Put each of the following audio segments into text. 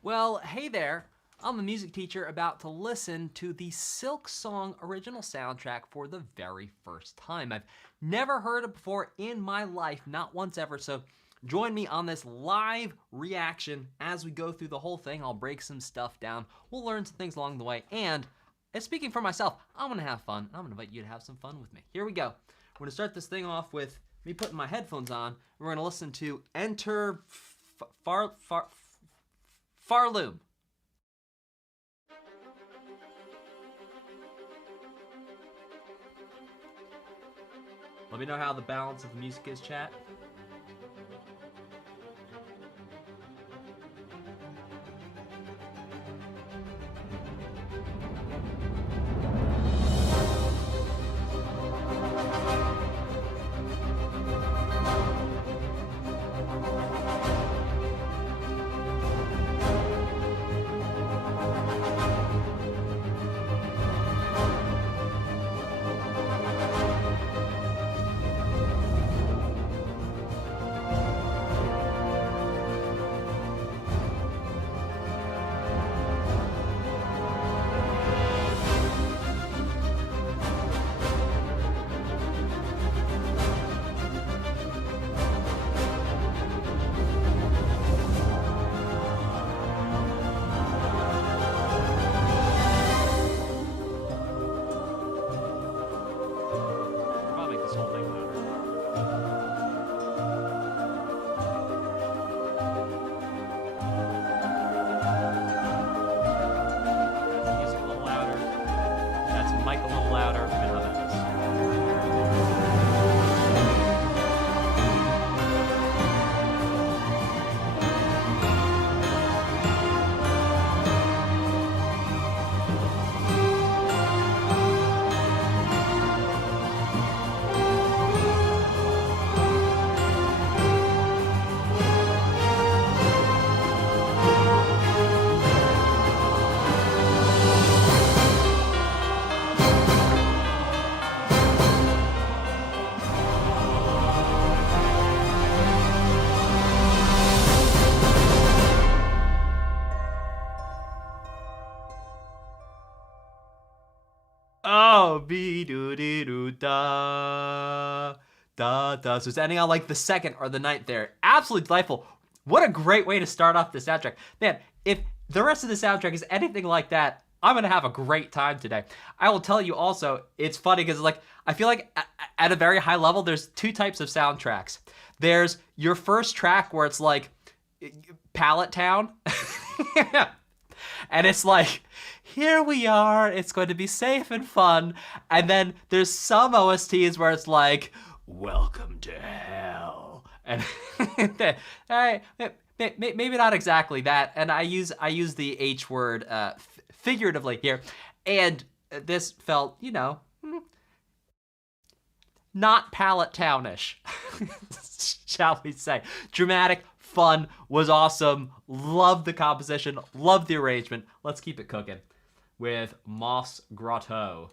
Well, hey there. I'm a music teacher about to listen to the Silksong original soundtrack for the very first time. I've never heard it before in my life, not once ever, so join me on this live reaction as we go through the whole thing. I'll break some stuff down, we'll learn some things along the way, and speaking for myself, I'm gonna have fun. I'm gonna invite you to have some fun with me. Here we go. We're gonna start this thing off with me putting my headphones on. We're gonna listen to Enter Pharloom. Let me know how the balance of the music is, chat. Oh, be doo dee doo da da da. So it's ending on like the second or the ninth there. Absolutely delightful. What a great way to start off the soundtrack. Man, if the rest of the soundtrack is anything like that, I'm gonna have a great time today. I will tell you also, it's funny because like I feel like at a very high level, there's two types of soundtracks. There's your first track where it's like Pallet Town. And it's like, here we are, it's going to be safe and fun. And then there's some OSTs where it's like, welcome to hell. And maybe not exactly that. And I use the H word figuratively here. And this felt, you know, not Pallet Townish, shall we say. Dramatic, fun, was awesome. Loved the composition, loved the arrangement. Let's keep it cooking with Moss Grotto.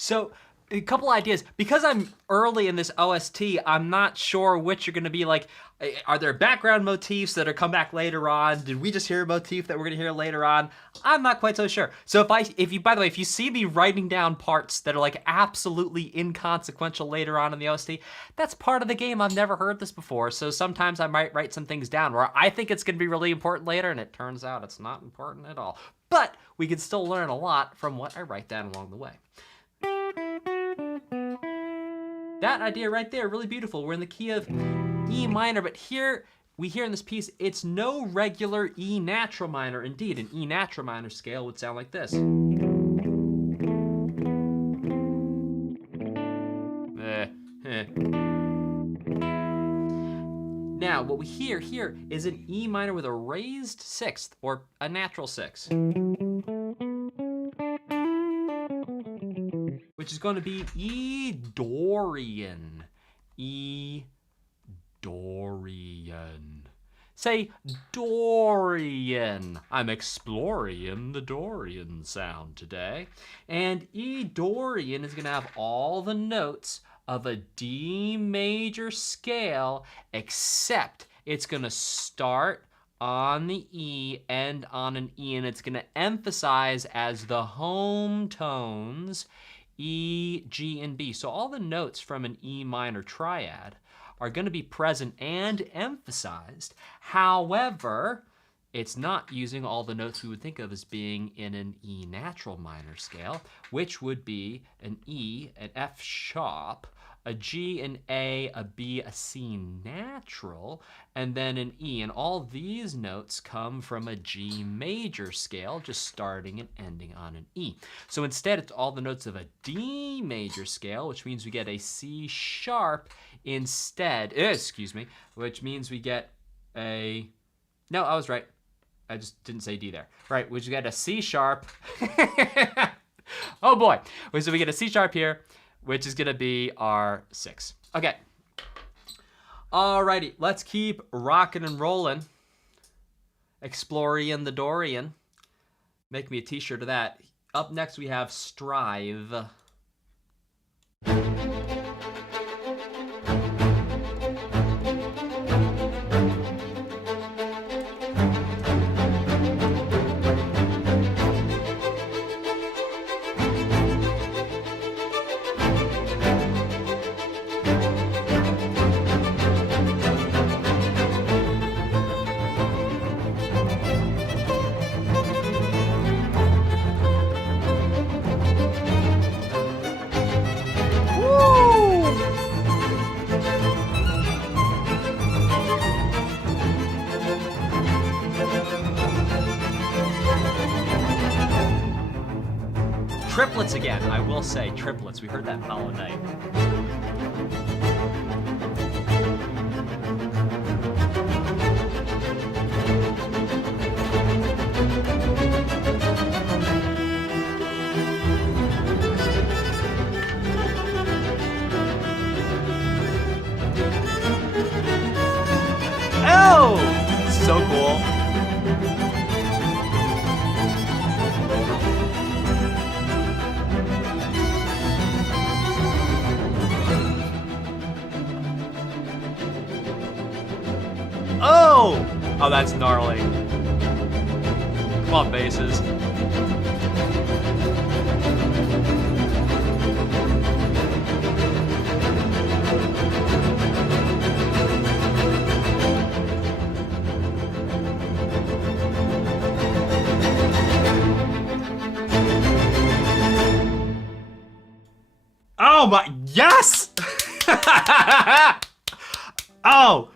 So, a couple ideas. Because I'm early in this OST, I'm not sure which are gonna be like, are there background motifs that are come back later on? Did we just hear a motif that we're gonna hear later on? I'm not quite so sure. So if you, by the way, if you see me writing down parts that are like absolutely inconsequential later on in the OST, that's part of the game. I've never heard this before. So sometimes I might write some things down where I think it's gonna be really important later and it turns out it's not important at all. But we can still learn a lot from what I write down along the way. That idea right there, really beautiful. We're in the key of E minor, but here, we hear in this piece, it's no regular E natural minor. Indeed, an E natural minor scale would sound like this. Now, what we hear here is an E minor with a raised sixth, or a natural six, which is going to be E Dorian. E Dorian. Say Dorian. I'm exploring the Dorian sound today. And E Dorian is going to have all the notes of a D major scale, except it's going to start on the E, end on an E, and it's going to emphasize as the home tones E, G, and B. So all the notes from an E minor triad are going to be present and emphasized. However, it's not using all the notes we would think of as being in an E natural minor scale, which would be an E, an F sharp, a G, an A, a B, a C natural, and then an E. And all these notes come from a G major scale, just starting and ending on an E. So instead, it's all the notes of a D major scale, which means we get a C sharp instead, which means we get a, no, I was right. I just didn't say D there. Right, we get a C sharp. Oh boy. So we get a C sharp here, which is gonna be our 6. Okay. Alrighty, let's keep rocking and rolling. Exploring the Dorian. Make me a t-shirt of that. Up next we have Strive. Triplets again, I will say, triplets. We heard that in Hollow Knight. Oh! So cool. Oh, that's gnarly. Come on, basses. Oh my, yes! Oh!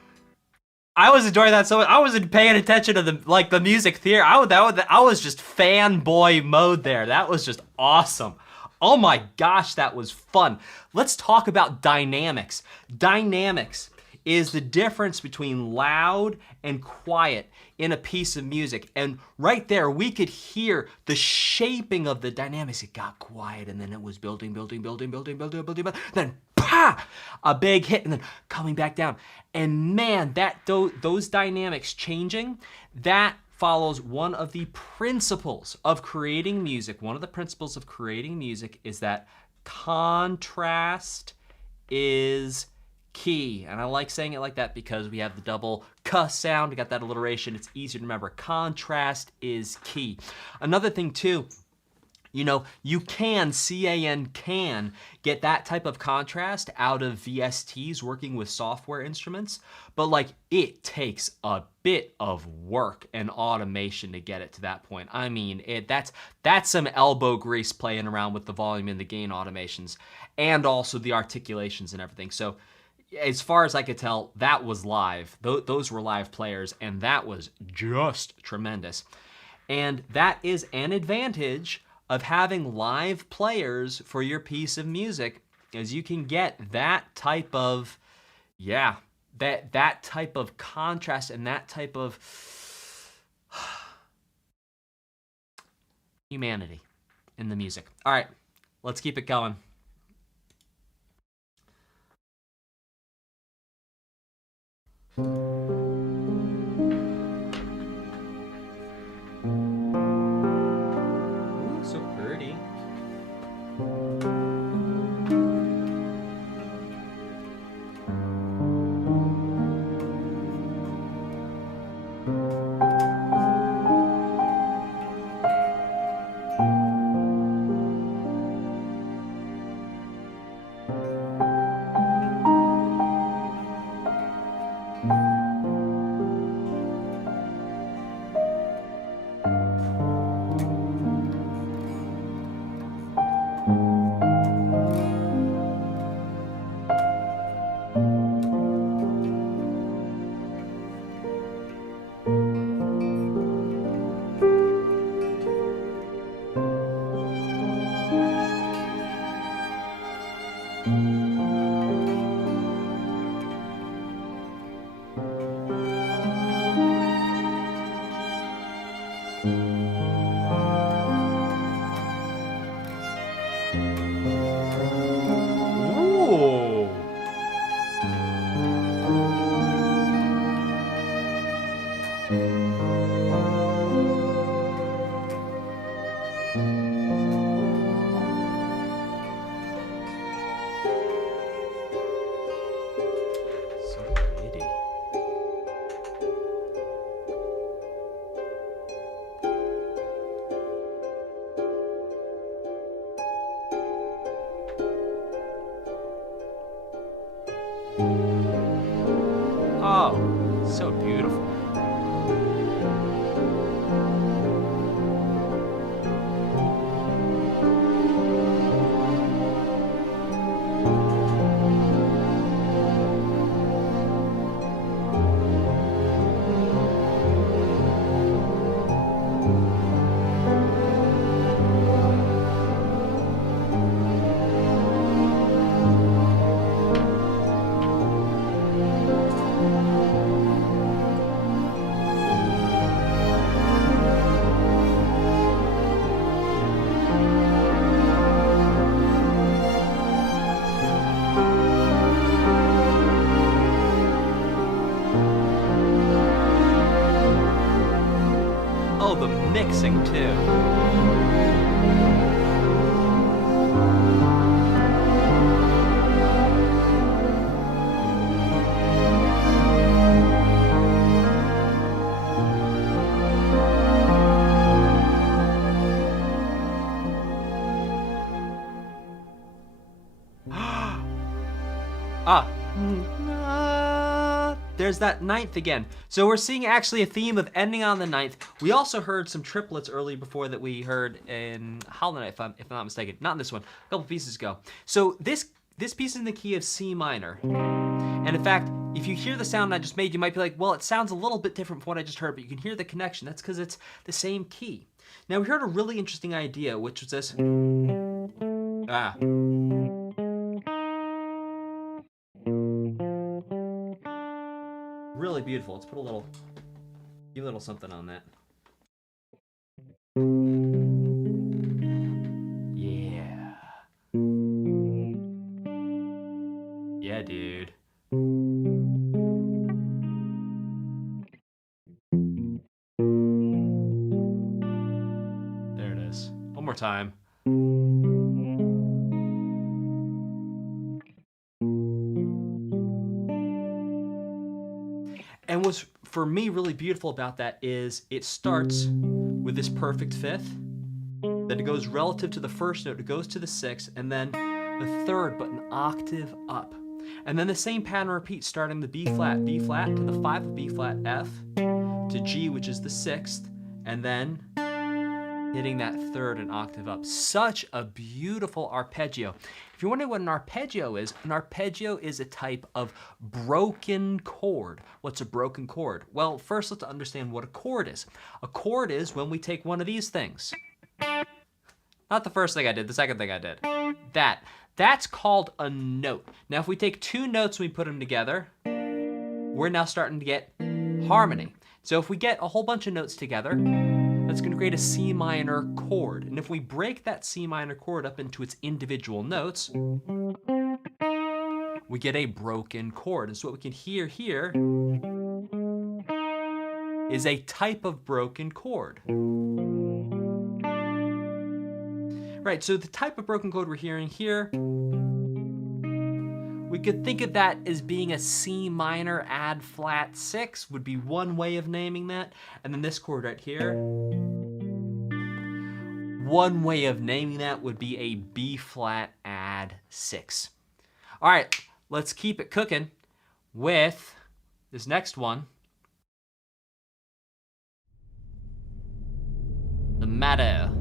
I was enjoying that so much. I wasn't paying attention to the music theory. I was just fanboy mode there. That was just awesome. Oh my gosh, that was fun. Let's talk about dynamics. Dynamics is the difference between loud and quiet in a piece of music. And right there, we could hear the shaping of the dynamics. It got quiet and then it was building, then pa! A big hit and then coming back down. And man, those dynamics changing, that follows one of the principles of creating music. One of the principles of creating music is that contrast is key. And I like saying it like that because we have the double k sound. We got that alliteration. It's easier to remember. Contrast is key. Another thing too, you know, you can, C-A-N, can, get that type of contrast out of VSTs working with software instruments, but like it takes a bit of work and automation to get it to that point. I mean, that's some elbow grease playing around with the volume and the gain automations and also the articulations and everything. So as far as I could tell, that was live. Those were live players, and that was just tremendous. And that is an advantage of having live players for your piece of music, is you can get that type of, yeah, that type of contrast and that type of humanity in the music. All right, let's keep it going. Oh, so beautiful. Oh, the mixing too. There's that ninth again. So we're seeing actually a theme of ending on the ninth. We also heard some triplets early before that we heard in Hollow Knight, if I'm not mistaken. Not in this one, a couple pieces ago. So this piece is in the key of C minor. And in fact, if you hear the sound I just made, you might be like, well, it sounds a little bit different from what I just heard, but you can hear the connection. That's because it's the same key. Now we heard a really interesting idea, which was this. Really beautiful. Let's put give a little something on that. Yeah. Yeah, dude. There it is. One more time. And what's, for me, really beautiful about that is it starts with this perfect fifth, then it goes relative to the first note, it goes to the sixth, and then the third, but an octave up. And then the same pattern repeats, starting the B flat, to the 5 of B flat, F, to G, which is the sixth, and then hitting that third an octave up. Such a beautiful arpeggio. If you're wondering what an arpeggio is a type of broken chord. What's a broken chord? Well, first let's understand what a chord is. A chord is when we take one of these things. Not the first thing I did, the second thing I did. That's called a note. Now if we take two notes and we put them together, we're now starting to get harmony. So if we get a whole bunch of notes together, that's going to create a C minor chord. And if we break that C minor chord up into its individual notes, we get a broken chord. And so what we can hear here is a type of broken chord. Right, so the type of broken chord we're hearing here, we could think of that as being a C minor add flat 6 would be one way of naming that. And then this chord right here, one way of naming that would be a B flat add 6. All right, let's keep it cooking with this next one. The Marrow.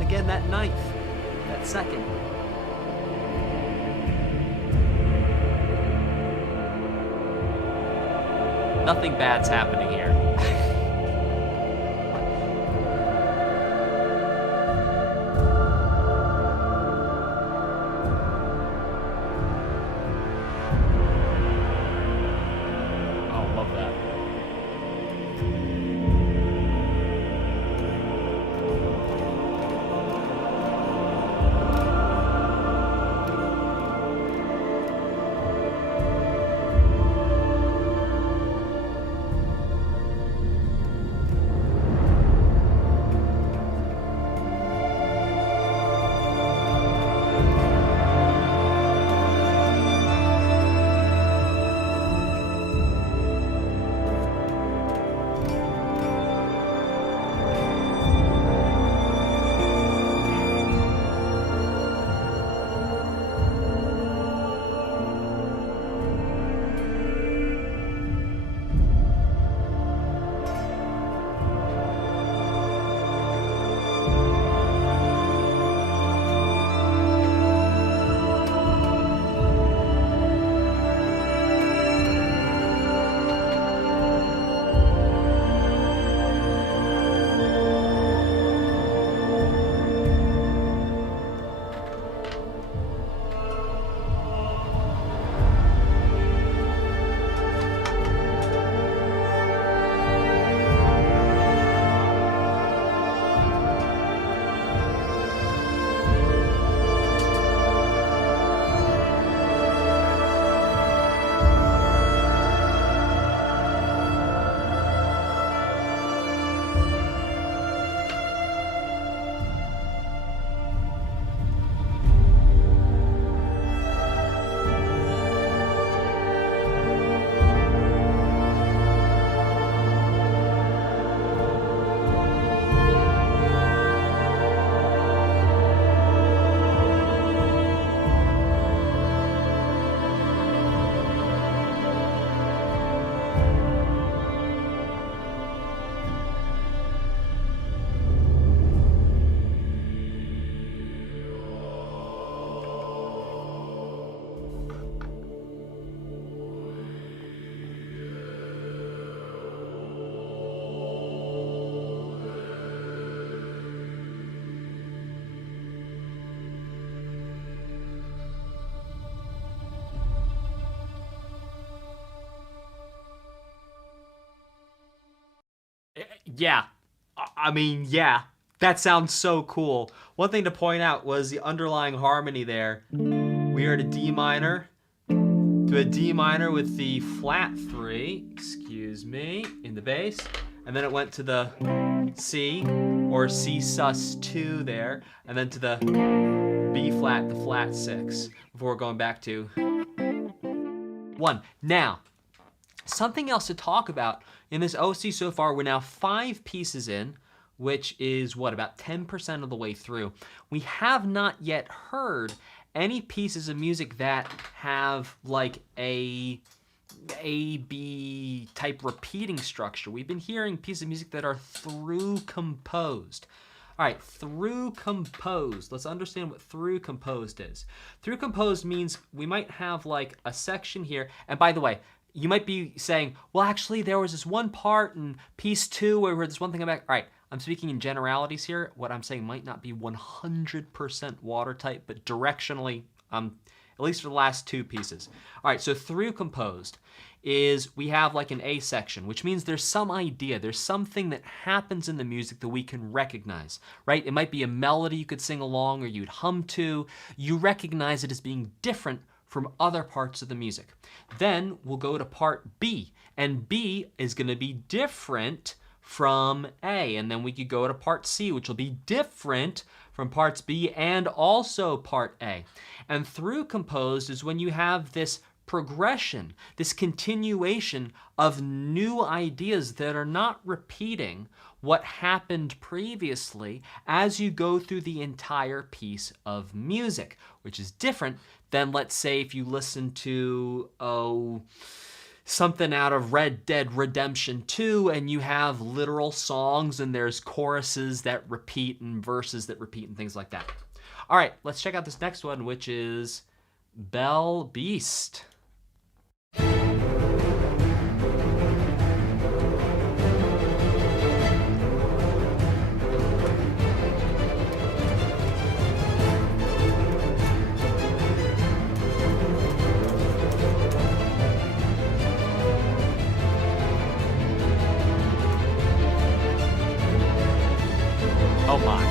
Again, that ninth, that second. Nothing bad's happening here. Oh, love that. Yeah. I mean, yeah. That sounds so cool. One thing to point out was the underlying harmony there. We heard a D minor to a D minor with the flat 3, excuse me, in the bass. And then it went to the C, or C sus2 there, and then to the B flat, the flat 6, before going back to 1. Now, something else to talk about in this OST so far, we're now 5 pieces in, which is what, about 10% of the way through. We have not yet heard any pieces of music that have like a B type repeating structure. We've been hearing pieces of music that are through composed. All right, through composed. Let's understand what through composed is. Through composed means we might have like a section here. And by the way, you might be saying, well, actually there was this one part in piece 2 where we heard this one thing about, all right, I'm speaking in generalities here. What I'm saying might not be 100% watertight, but directionally, at least for the last 2 pieces. All right, so through composed is we have like an A section, which means there's some idea, there's something that happens in the music that we can recognize, right? It might be a melody you could sing along or you'd hum to. You recognize it as being different from other parts of the music. Then we'll go to part B, and B is gonna be different from A, and then we could go to part C, which will be different from parts B and also part A. And through composed is when you have this progression, this continuation of new ideas that are not repeating what happened previously as you go through the entire piece of music, which is different than, let's say, if you listen to, something out of Red Dead Redemption 2 and you have literal songs and there's choruses that repeat and verses that repeat and things like that. All right, let's check out this next one, which is Bell Beast. Oh my.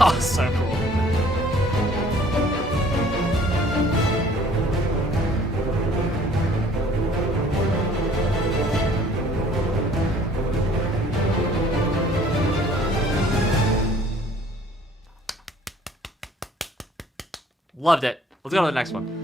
Oh, so cool. Loved it. Let's go to the next one.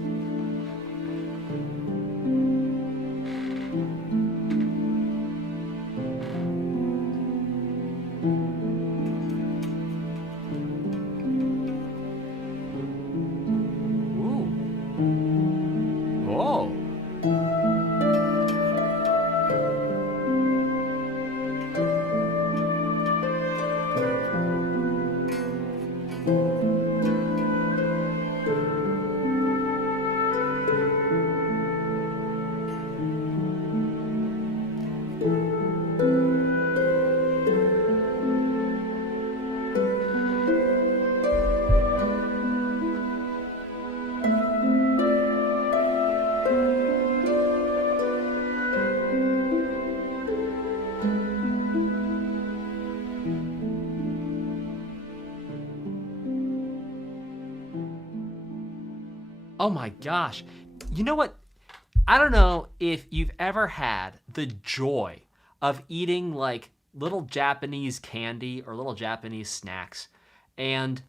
Oh my gosh. You know what? I don't know if you've ever had the joy of eating like little Japanese candy or little Japanese snacks, and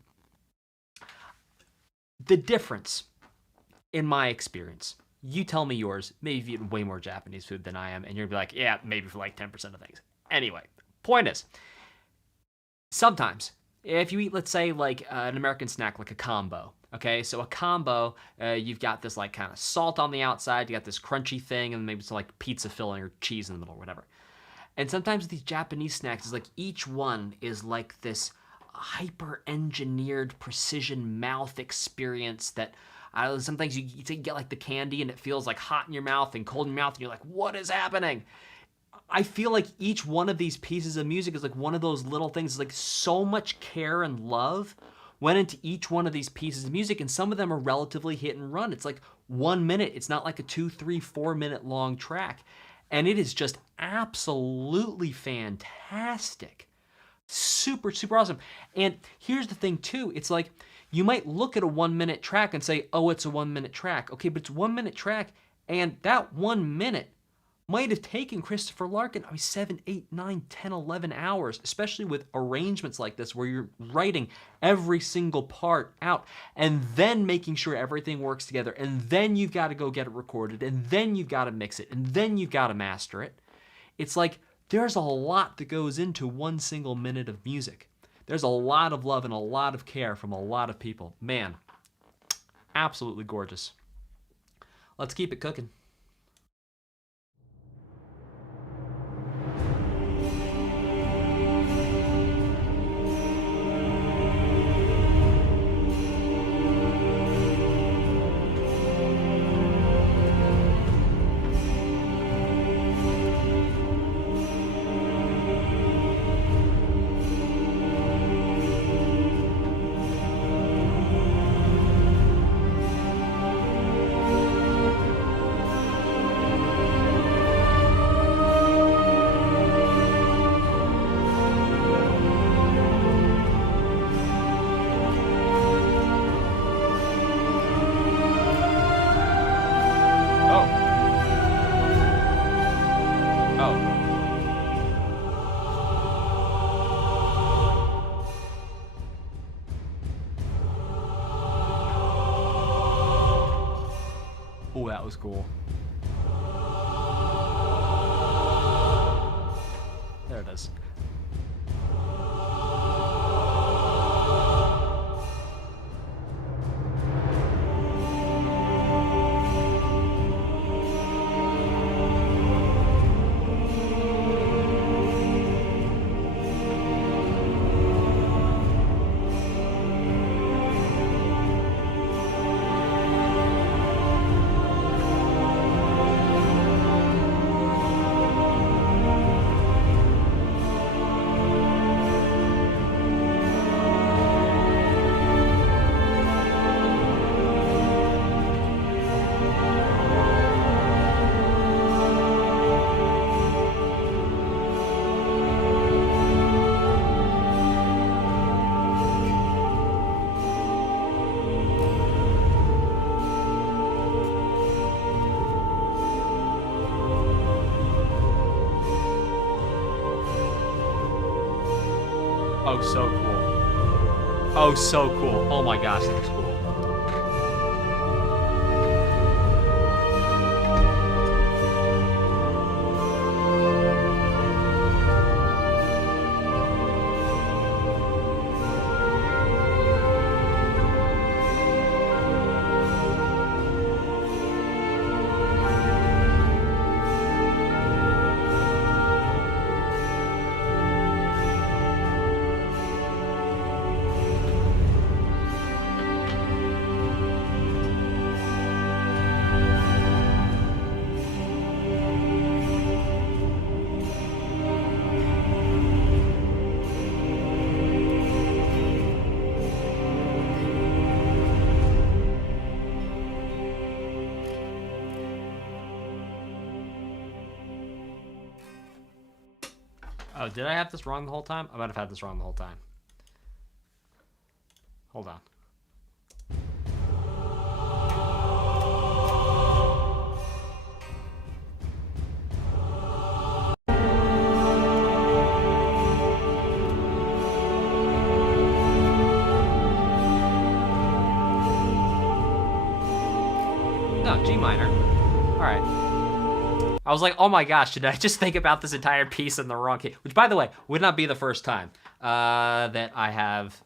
the difference in my experience. You tell me yours. Maybe you've eaten way more Japanese food than I am, and you're gonna be like, yeah, maybe for like 10% of things. Anyway, point is, sometimes if you eat, let's say, like an American snack, like a combo. Okay, so a combo, you've got this like kind of salt on the outside, you got this crunchy thing, and maybe some like pizza filling or cheese in the middle or whatever. And sometimes these Japanese snacks is like each one is like this hyper-engineered precision mouth experience that sometimes you get like the candy and it feels like hot in your mouth and cold in your mouth and you're like, what is happening? I feel like each one of these pieces of music is like one of those little things. It's like so much care and love went into each one of these pieces of music, and some of them are relatively hit and run. It's like 1 minute. It's not like a 2, 3, 4 minute long track. And it is just absolutely fantastic. Super, super awesome. And here's the thing too. It's like, you might look at a 1 minute track and say, oh, it's a 1 minute track. Okay, but it's a 1 minute track, and that 1 minute might have taken Christopher Larkin 7, 8, 9, 10, 11 hours, especially with arrangements like this where you're writing every single part out and then making sure everything works together, and then you've got to go get it recorded, and then you've got to mix it, and then you've got to master it. It's like there's a lot that goes into 1 single minute of music. There's a lot of love and a lot of care from a lot of people. Man, absolutely gorgeous. Let's keep it cooking. Oh, that was cool. There it is. Oh, so cool. Oh, so cool. Oh my gosh, that was cool. Oh, did I have this wrong the whole time? I might have had this wrong the whole time. Hold on. No, G minor. All right. I was like, oh my gosh, did I just think about this entire piece in the wrong key? Which, by the way, would not be the first time that I have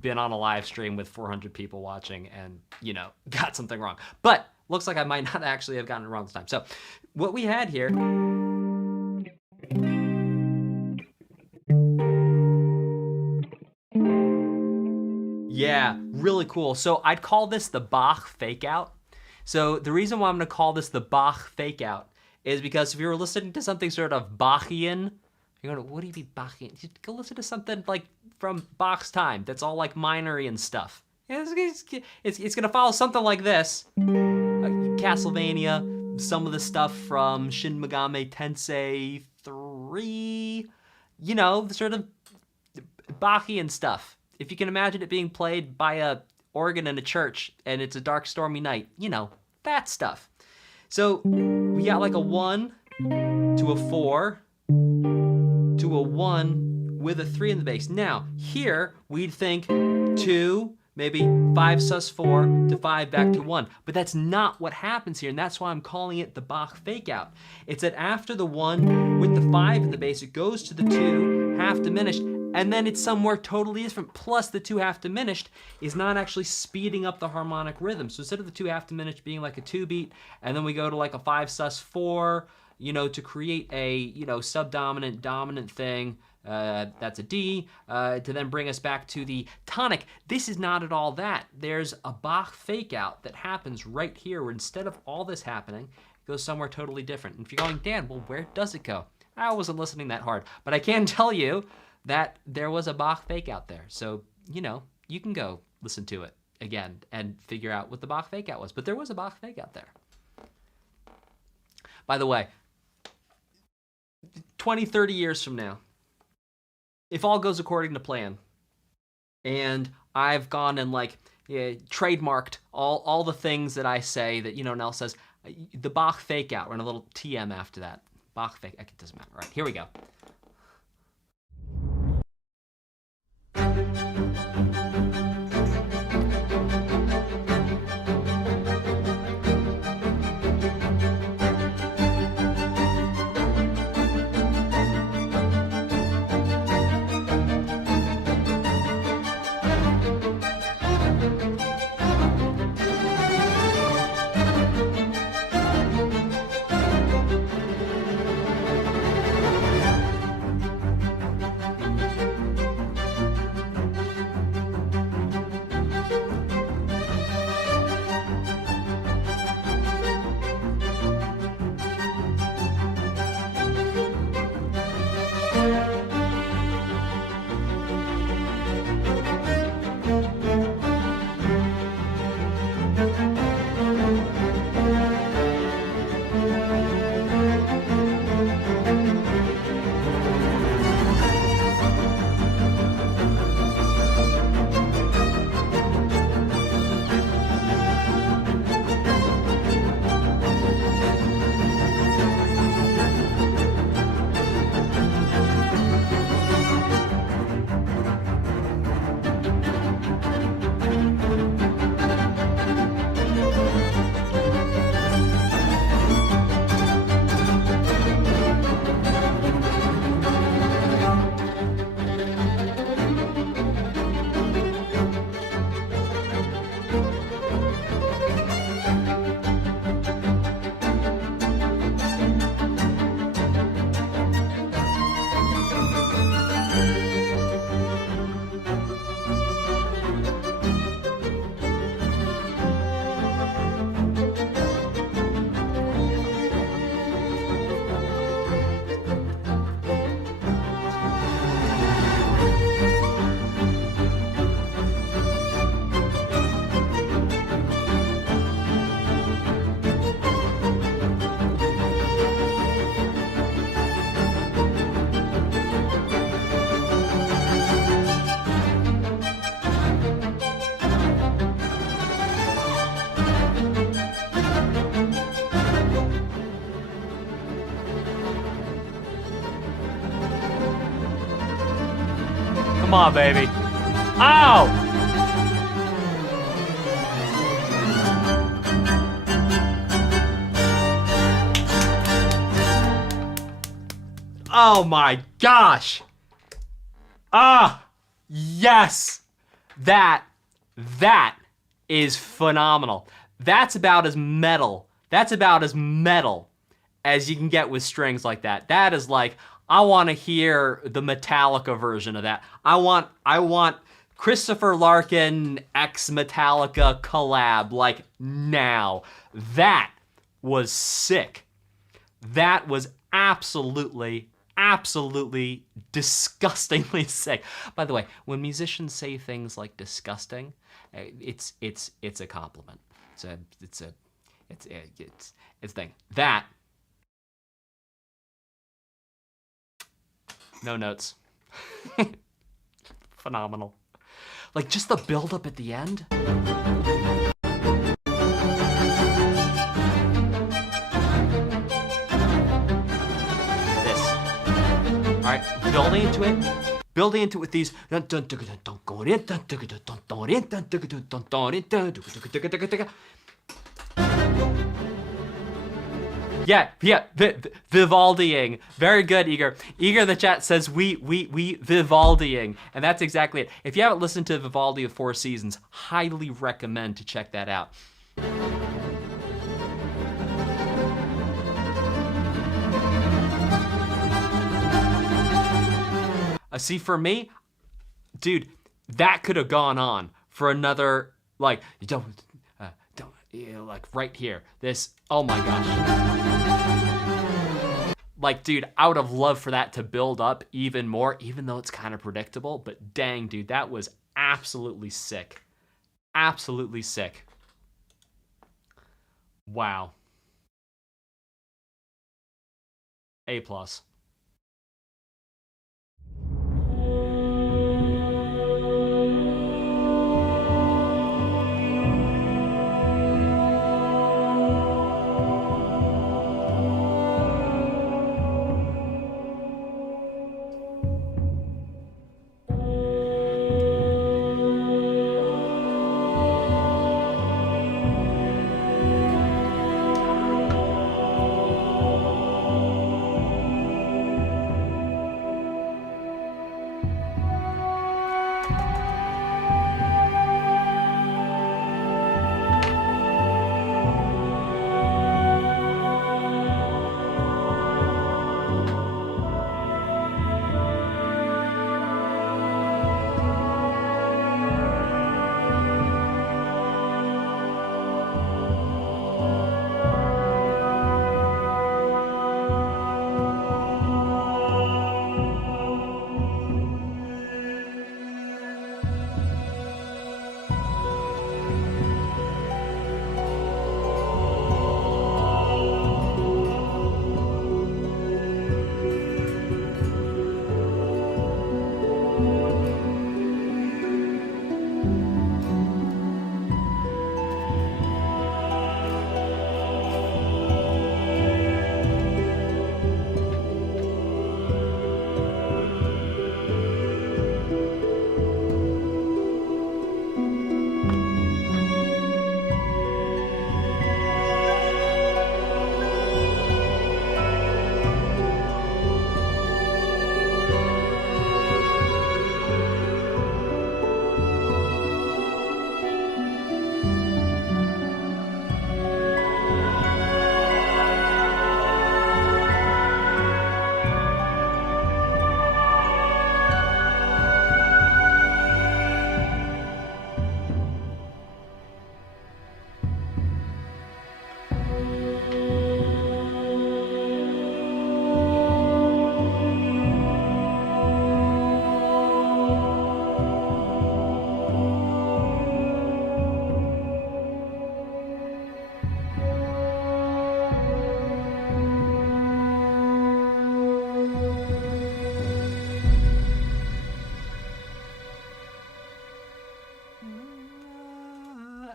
been on a live stream with 400 people watching and, you know, got something wrong. But looks like I might not actually have gotten it wrong this time. So what we had here... Yeah, really cool. So I'd call this the Bach fake out. So the reason why I'm gonna call this the Bach fake out is because if you were listening to something sort of Bachian, you're going, what do you mean Bachian? You go listen to something like from Bach's time that's all like minor-y and stuff. It's gonna follow something like this. Castlevania, some of the stuff from Shin Megami Tensei 3, you know, the sort of Bachian stuff. If you can imagine it being played by a organ in a church and it's a dark, stormy night, you know, that stuff. So we got like a 1 to a 4 to a 1 with a 3 in the bass. Now, here we'd think 2, maybe 5 sus4 to 5 back to 1. But that's not what happens here, and that's why I'm calling it the Bach fake out. It's that after the 1 with the 5 in the bass, it goes to the 2, half diminished, and then it's somewhere totally different. Plus the 2 half diminished is not actually speeding up the harmonic rhythm. So instead of the 2 half diminished being like a 2 beat, and then we go to like a 5 sus4, you know, to create a, you know, subdominant, dominant thing, that's a D, to then bring us back to the tonic. This is not at all that. There's a Bach fake out that happens right here where instead of all this happening, it goes somewhere totally different. And if you're going, Dan, well, where does it go? I wasn't listening that hard, but I can tell you that there was a Bach fake out there. So, you know, you can go listen to it again and figure out what the Bach fake out was. But there was a Bach fake out there. By the way, 20, 30 years from now, if all goes according to plan, and I've gone and like trademarked all the things that I say that, you know, Nell says, the Bach fake out, and a little TM after that. Bach fake, it doesn't matter. All right, here we go. Come on, baby. Ow! Oh my gosh. Ah, yes. That is phenomenal. That's about as metal. That's about as metal as you can get with strings like that. That is like, I want to hear the Metallica version of that. I want Christopher Larkin x Metallica collab, like now. That was sick. That was absolutely disgustingly sick. By the way, when musicians say things like disgusting, it's a compliment. It's a thing. That, no notes. Phenomenal. Like just the build up at the end. All right, building into it with these. Yeah, Vivaldiing. Very good, Eager. Eager in the chat says we Vivaldiing, and that's exactly it. If you haven't listened to Vivaldi of Four Seasons, highly recommend to check that out. See, for me, dude, that could have gone on for another, like, like right here. This, oh my gosh. Like, dude, I would have loved for that to build up even more, even though it's kind of predictable. But dang, dude, that was absolutely sick. Absolutely sick. Wow. A+.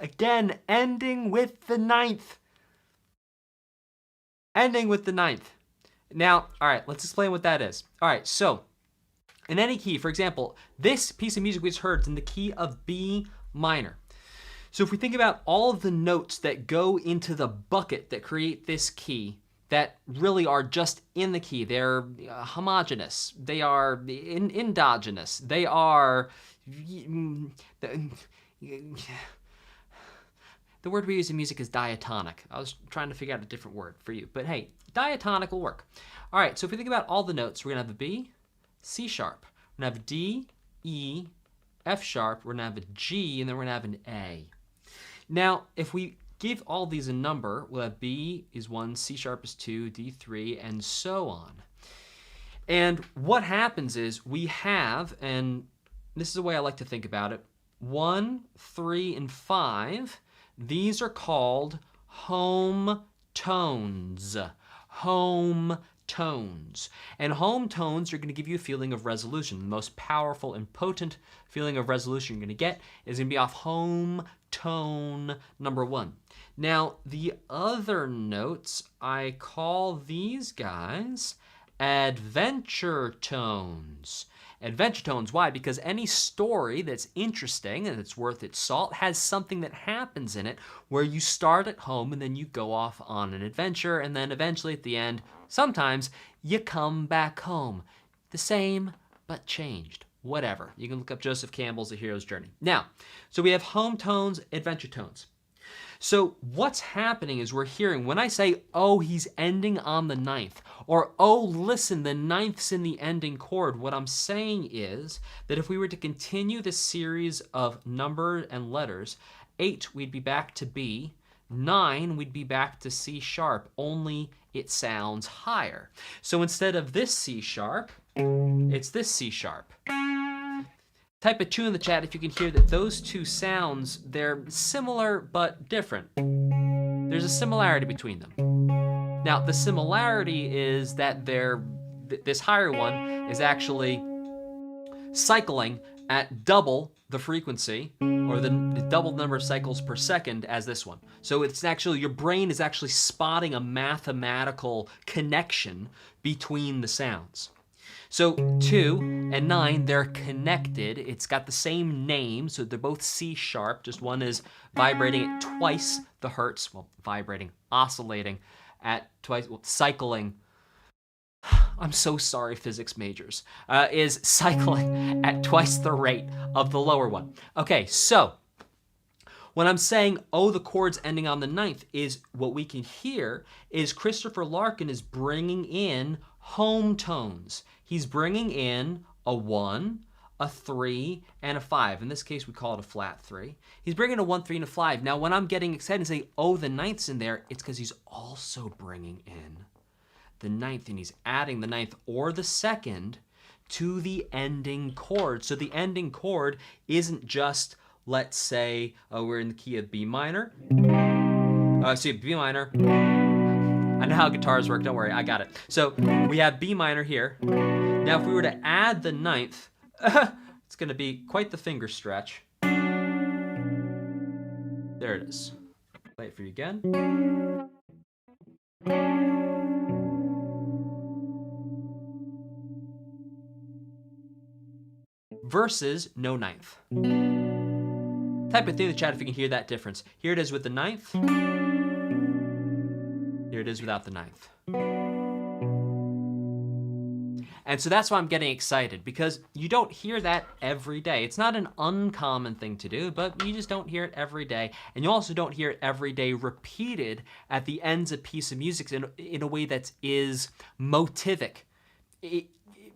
Again, ending with the ninth. Ending with the ninth. Now, all right, let's explain what that is. All right, so in any key, for example, this piece of music we just heard is in the key of B minor. So if we think about all of the notes that go into the bucket that create this key, that really are just in the key. They're homogeneous. They are endogenous. They are... The word we use in music is diatonic. I was trying to figure out a different word for you, but hey, diatonic will work. All right, so if we think about all the notes, we're gonna have a B, C sharp. We're gonna have a D, E, F sharp, we're gonna have a G, and then we're gonna have an A. Now, if we give all these a number, we'll have B is 1, C sharp is 2, D 3, and so on. And what happens is we have, and this is the way I like to think about it, 1, 3, and 5, these are called home tones. Home tones. And home tones are going to give you a feeling of resolution. The most powerful and potent feeling of resolution you're going to get is going to be off home tone number 1. Now, the other notes, I call these guys adventure tones. Adventure tones, why? Because any story that's interesting and it's worth its salt has something that happens in it where you start at home and then you go off on an adventure, and then eventually at the end, sometimes you come back home. The same, but changed. Whatever. You can look up Joseph Campbell's The Hero's Journey. Now, so we have home tones, adventure tones. So what's happening is we're hearing, when I say, oh, he's ending on the 9th, or oh, listen, the 9th's in the ending chord, what I'm saying is that if we were to continue this series of numbers and letters, 8, we'd be back to B, 9, we'd be back to C sharp, only it sounds higher. So instead of this C sharp, it's this C sharp. Type a 2 in the chat if you can hear that those two sounds, they're similar but different. There's a similarity between them. Now, the similarity is that this higher one is actually cycling at double the frequency, or the double number of cycles per second as this one. So it's actually, your brain is actually spotting a mathematical connection between the sounds. So 2 and 9, they're connected. It's got the same name, so they're both C sharp. Just one is vibrating at twice the hertz. Well, vibrating, oscillating at twice, well, cycling. I'm so sorry, physics majors. Is cycling at twice the rate of the lower one. Okay, so when I'm saying, oh, the chord's ending on the 9th, is what we can hear is Christopher Larkin is bringing in home tones. He's bringing in a 1, a 3, and a 5. In this case, we call it a flat 3. He's bringing a 1, 3, and a 5. Now, when I'm getting excited and say, oh, the 9th's in there, it's because he's also bringing in the 9th, and he's adding the 9th or the 2nd to the ending chord. So the ending chord isn't just, let's say, we're in the key of B minor. B minor. I know how guitars work, don't worry, I got it. So we have B minor here. Now if we were to add the 9th, it's gonna be quite the finger stretch. There it is. Play it for you again. Versus no 9th. Type it through the chat if you can hear that difference. Here it is with the 9th. Here it is without the 9th. And so that's why I'm getting excited, because you don't hear that every day. It's not an uncommon thing to do, but you just don't hear it every day. And you also don't hear it every day repeated at the ends of a piece of music in a way that is motivic.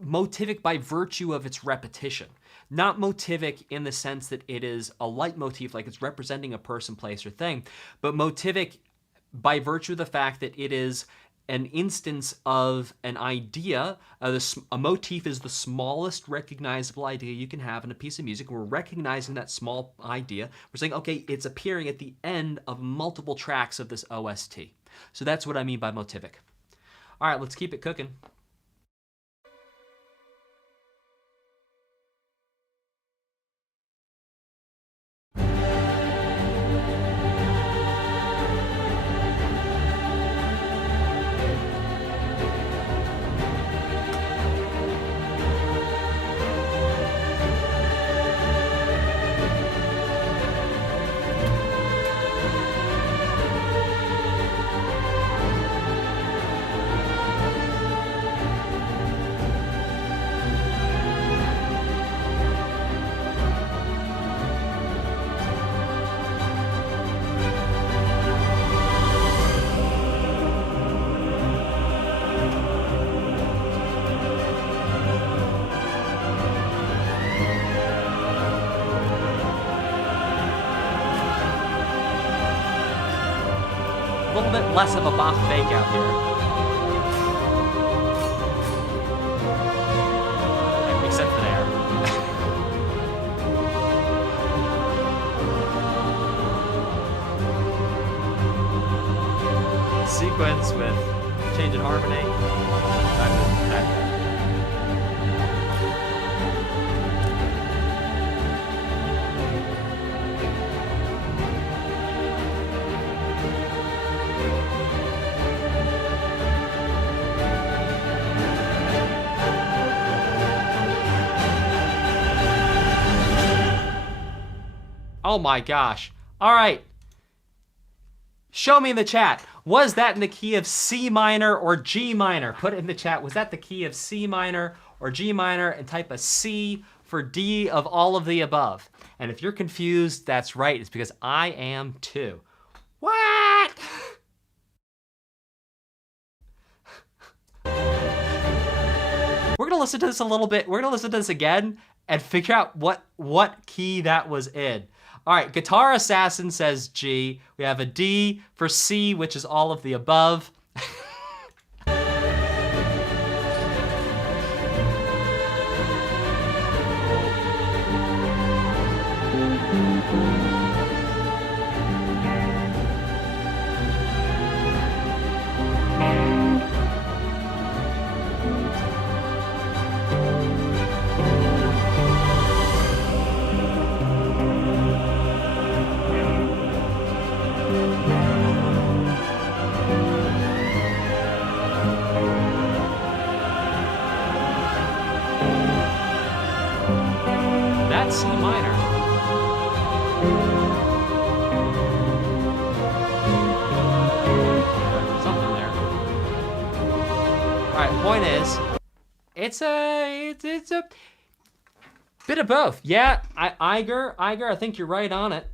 Motivic by virtue of its repetition. Not motivic in the sense that it is a leitmotif, like it's representing a person, place, or thing, but motivic by virtue of the fact that it is an instance of an idea. A motif is the smallest recognizable idea you can have in a piece of music. We're recognizing that small idea. We're saying, okay, it's appearing at the end of multiple tracks of this OST. So that's what I mean by motivic. All right, let's keep it cooking. little bit less of a Bach fake out here. Except for there. Sequence with change in harmony. Oh my gosh. All right. Show me in the chat. Was that in the key of C minor or G minor? Put it in the chat. Was that the key of C minor or G minor? And type a C for D of all of the above. And if you're confused, that's right. It's because I am too. What? We're gonna listen to this a little bit. We're gonna listen to this again and figure out what key that was in. All right, Guitar Assassin says G. We have a D for C, which is all of the above. C minor. Something there. All right, point is, it's a bit of both. Yeah, Iger, I think you're right on it.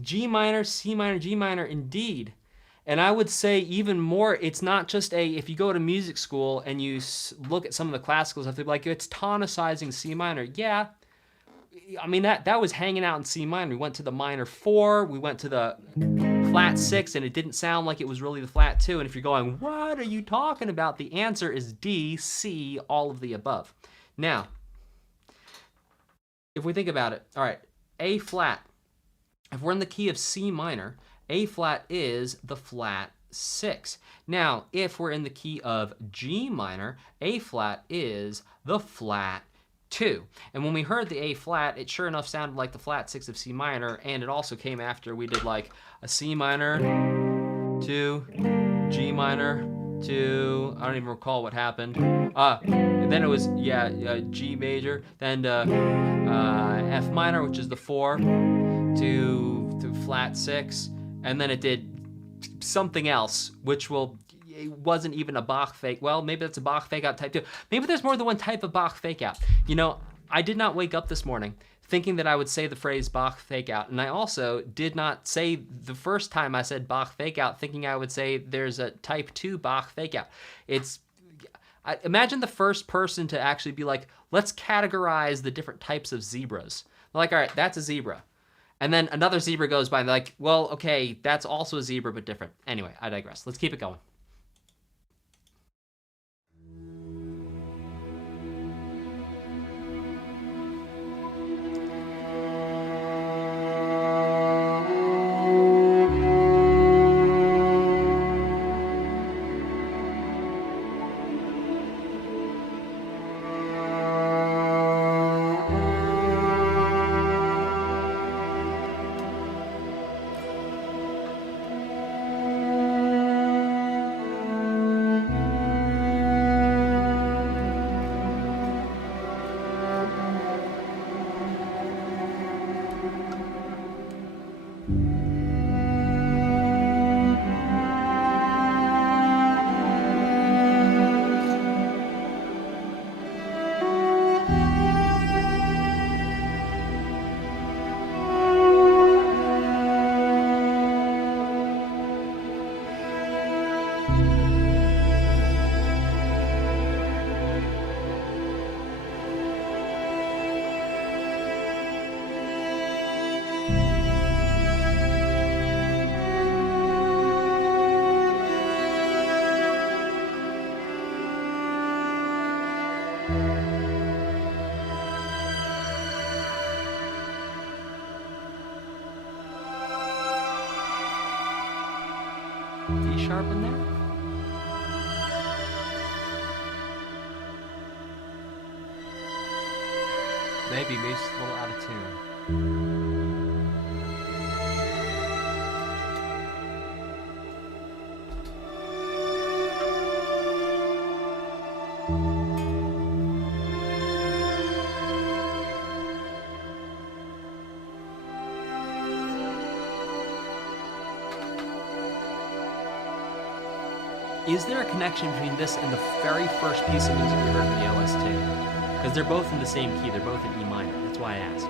G minor, C minor, G minor, indeed. And I would say even more, it's not just if you go to music school and you look at some of the classical stuff, they're like, it's tonicizing C minor. Yeah. I mean, that was hanging out in C minor. We went to the minor 4, we went to the flat 6, and it didn't sound like it was really the flat 2. And if you're going, what are you talking about? The answer is D, C, all of the above. Now, if we think about it, all right, A flat. If we're in the key of C minor, A flat is the flat 6. Now, if we're in the key of G minor, A flat is the flat 2. And when we heard the A flat, it sure enough sounded like the flat 6 of C minor, and it also came after we did like a C minor to G minor to, I don't even recall what happened. And then it was, G major, then F minor, which is the 4, to flat 6, and then it did something else, which it wasn't even a Bach fake. Well, maybe that's a Bach fake out type 2. Maybe there's more than one type of Bach fake out. You know, I did not wake up this morning thinking that I would say the phrase Bach fake out. And I also did not say the first time I said Bach fake out thinking I would say there's a type 2 Bach fake out. Imagine the first person to actually be like, let's categorize the different types of zebras. They're like, all right, that's a zebra. And then another zebra goes by and they're like, well, okay, that's also a zebra, but different. Anyway, I digress. Let's keep it going. C sharp in there? Maybe just a little out of tune. Is there a connection between this and the very first piece of music we heard in the OST? Because they're both in the same key, they're both in E minor, that's why I ask.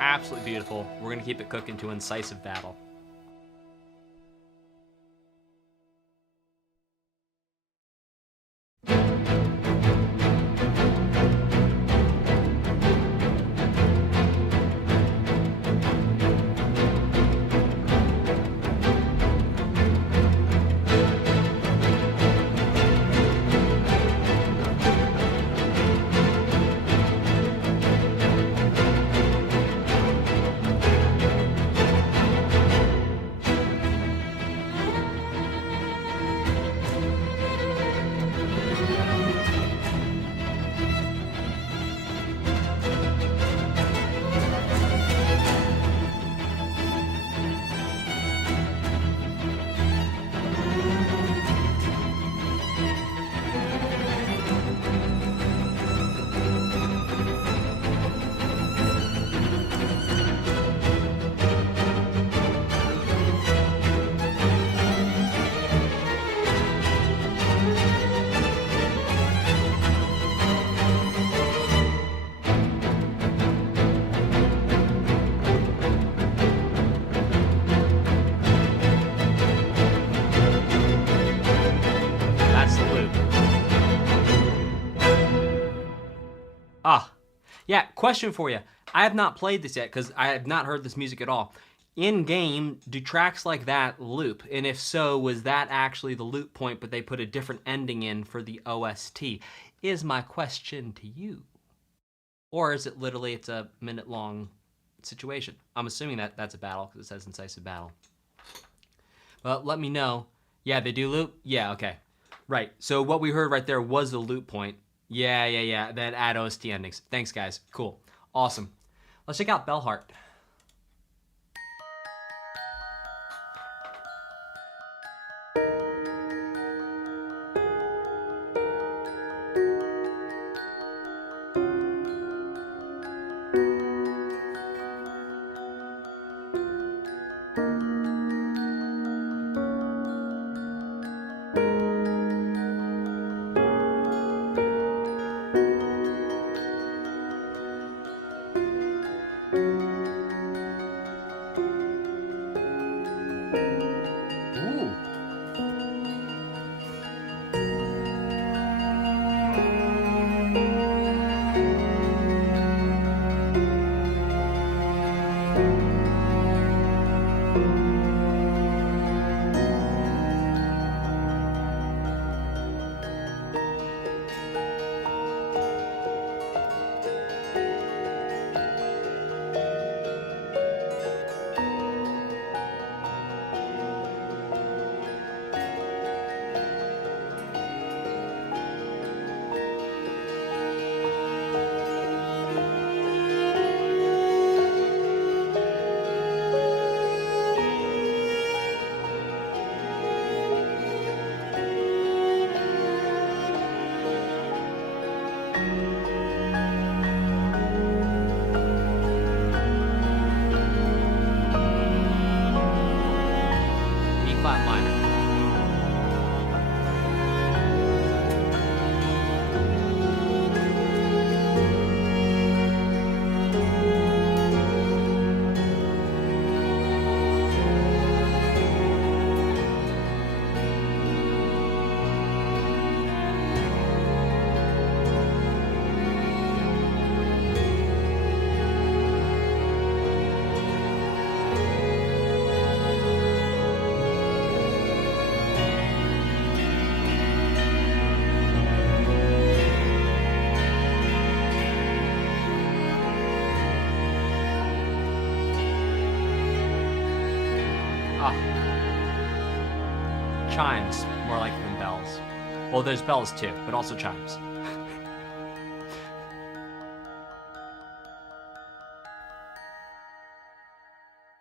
Absolutely beautiful. We're going to keep it cooking to Incisive Battle. Yeah, question for you. I have not played this yet because I have not heard this music at all. In-game, do tracks like that loop? And if so, was that actually the loop point, but they put a different ending in for the OST? Is my question to you. Or is it literally, it's a minute-long situation? I'm assuming that that's a battle because it says Incisive Battle. Well, let me know. Yeah, they do loop? Yeah, okay. Right, so what we heard right there was the loop point. Yeah. Then add OST endings. Thanks, guys. Cool. Awesome. Let's check out Bellhart. chimes, more likely than bells. Well, there's bells too, but also chimes.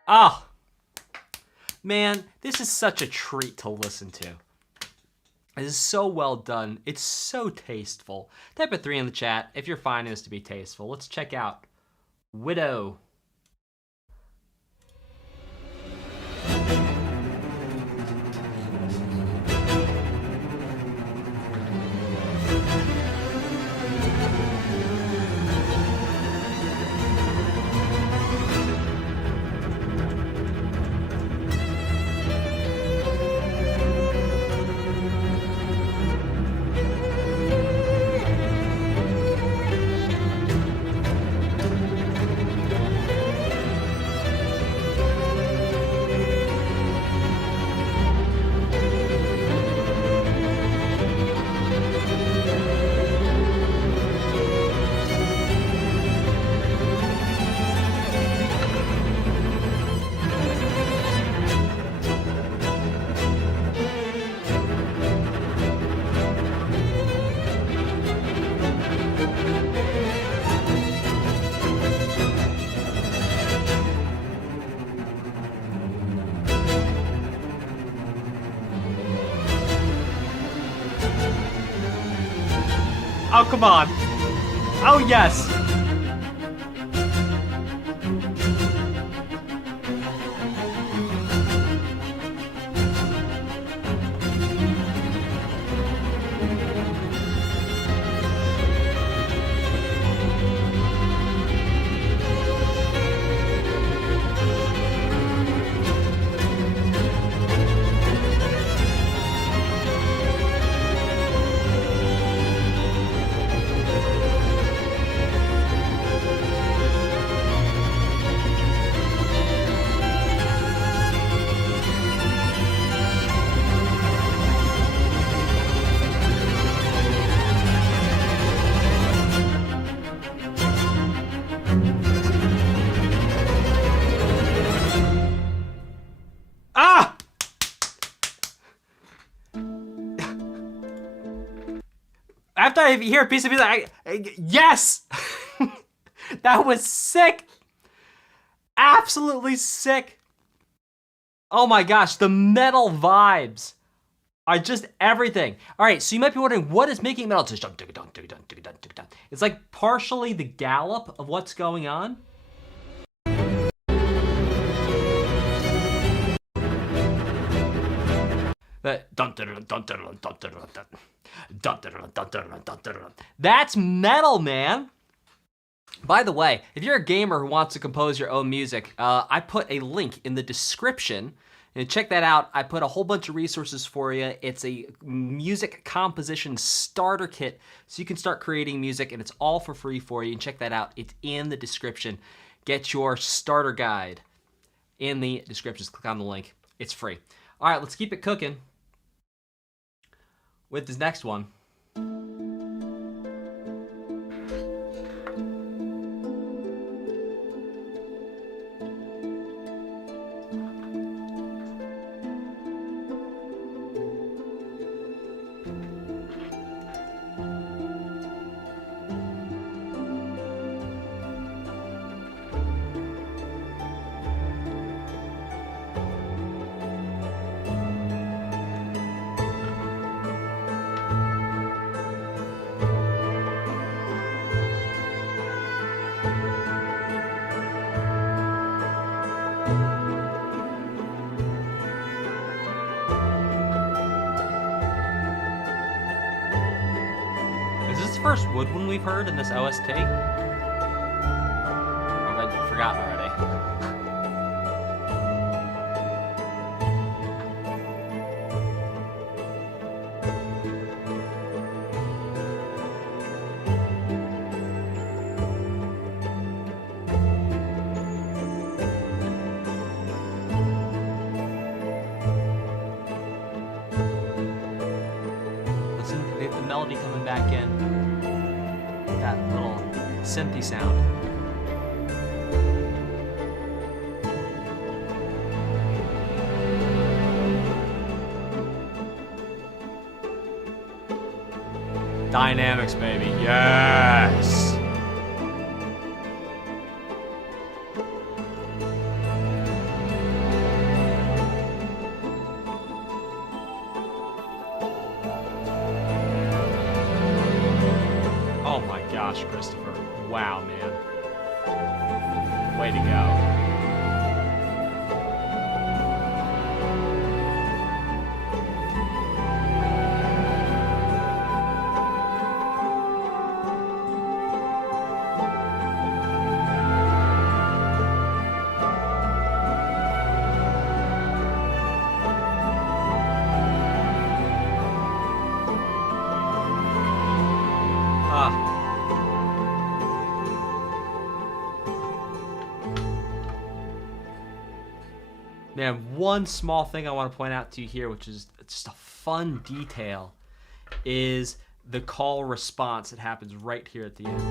Oh, man, this is such a treat to listen to. This is so well done. It's so tasteful. Type a 3 in the chat if you're finding this to be tasteful. Let's check out Widow. Oh, come on. Oh, yes. After I hear a piece of music, yes! That was sick! Absolutely sick! Oh my gosh, the metal vibes are just everything. All right, so you might be wondering, what is making metal? It's like partially the gallop of what's going on. That's metal, man. By the way, if you're a gamer who wants to compose your own music, I put a link in the description. And check that out. I put a whole bunch of resources for you. It's a music composition starter kit, so you can start creating music, and it's all for free for you. And check that out. It's in the description. Get your starter guide in the description. Just click on the link. It's free. All right, let's keep it cooking with this next one. First wood one we've heard in this OST? Or have I forgotten already? Listen to the melody coming back in. That little synthy sound. Dynamics, baby. Yes! Oh my gosh, Christopher. Wow, man. Way to go. Man, one small thing I want to point out to you here, which is just a fun detail, is the call response that happens right here at the end.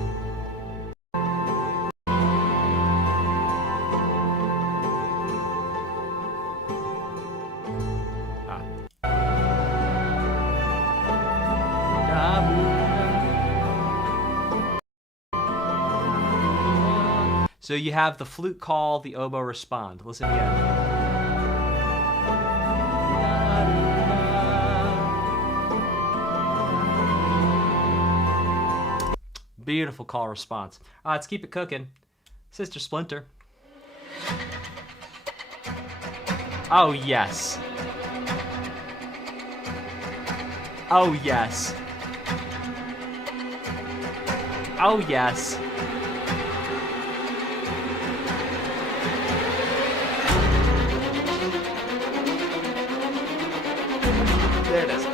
So you have the flute call, the oboe respond. Listen again. Beautiful call response. Let's keep it cooking. Sister Splinter. Oh, yes. Oh, yes. Oh, yes. There it is.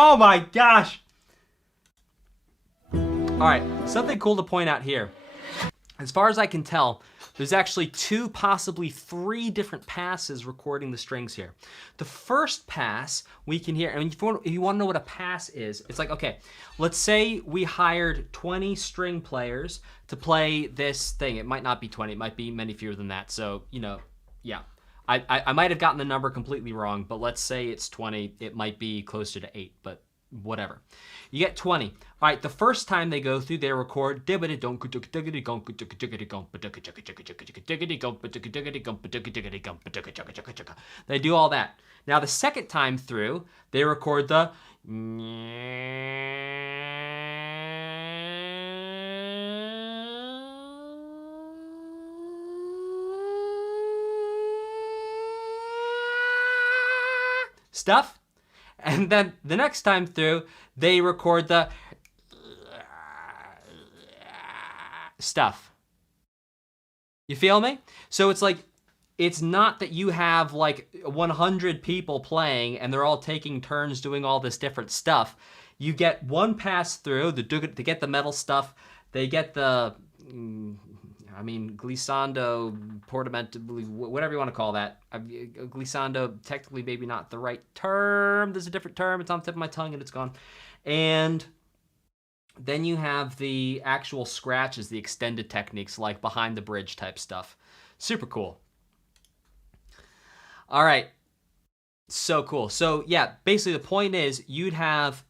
Oh my gosh! Alright, something cool to point out here. As far as I can tell, there's actually 2, possibly 3 different passes recording the strings here. The first pass we can hear, and if you want to know what a pass is, it's like, okay, let's say we hired 20 string players to play this thing. It might not be 20, it might be many fewer than that. So, you know, yeah. I might have gotten the number completely wrong, but let's say it's 20. It might be closer to 8, but whatever. You get 20. All right, the first time they go through, they record. They do all that. Now the second time through, they record the stuff. And then the next time through, they record the stuff. You feel me? So it's like, it's not that you have like 100 people playing and they're all taking turns doing all this different stuff. You get one pass through, they get the metal stuff, they get the, I mean, glissando, portamento, whatever you want to call that. Glissando, technically maybe not the right term. There's a different term. It's on the tip of my tongue and it's gone. And then you have the actual scratches, the extended techniques like behind the bridge type stuff. Super cool. All right. So cool. So yeah, basically the point is you'd have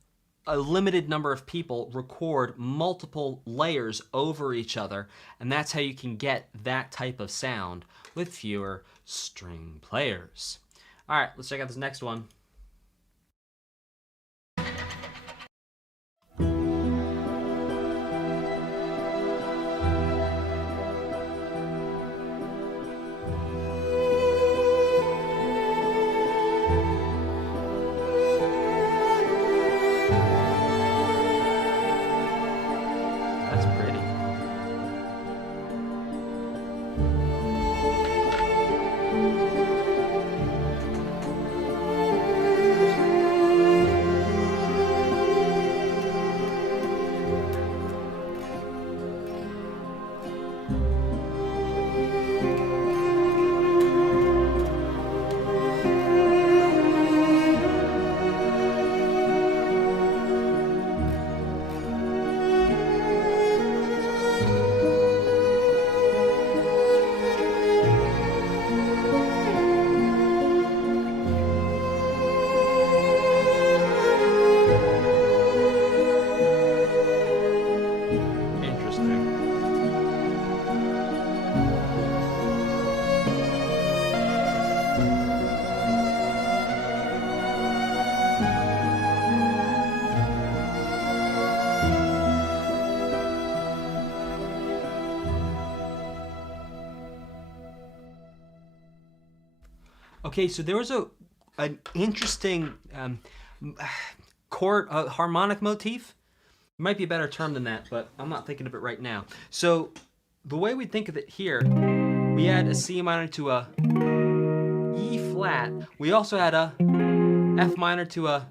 a limited number of people record multiple layers over each other, and that's how you can get that type of sound with fewer string players. All right, let's check out this next one. Okay, so there was an interesting chord harmonic motif. Might be a better term than that, but I'm not thinking of it right now. So the way we think of it here, we had a C minor to a E flat. We also had a F minor to a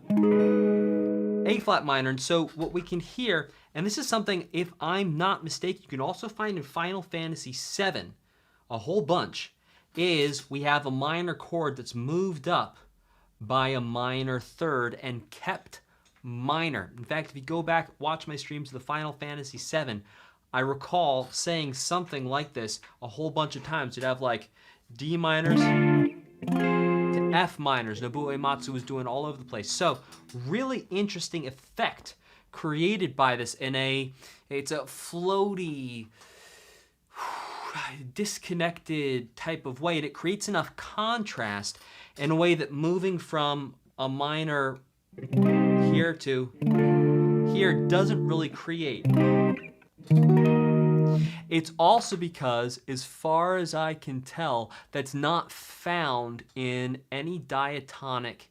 A flat minor. And so what we can hear, and this is something, if I'm not mistaken, you can also find in Final Fantasy VII, a whole bunch, is we have a minor chord that's moved up by a minor third and kept minor. In fact, if you go back, watch my streams of the Final Fantasy VII, I recall saying something like this a whole bunch of times. You'd have like D minors to F minors. Nobuo Uematsu was doing all over the place. So really interesting effect created by this in it's a floaty, disconnected type of way, and it creates enough contrast in a way that moving from a minor here to here doesn't really create. It's also because, as far as I can tell, that's not found in any diatonic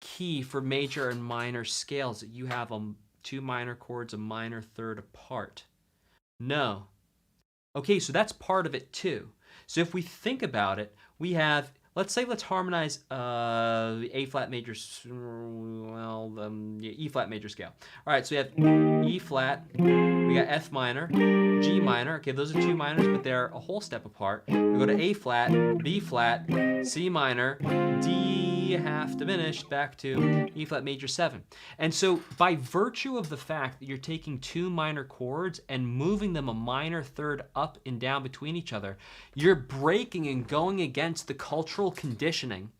key for major and minor scales, that you have two minor chords a minor third apart. No. Okay, so that's part of it too. So if we think about it, we have, let's harmonize the A flat major, E flat major scale. All right, so we have E flat, we got F minor, G minor. Okay, those are two minors, but they're a whole step apart. We go to A flat, B flat, C minor, D half diminished, back to E flat major 7. And so by virtue of the fact that you're taking two minor chords and moving them a minor third up and down between each other, you're breaking and going against the cultural conditioning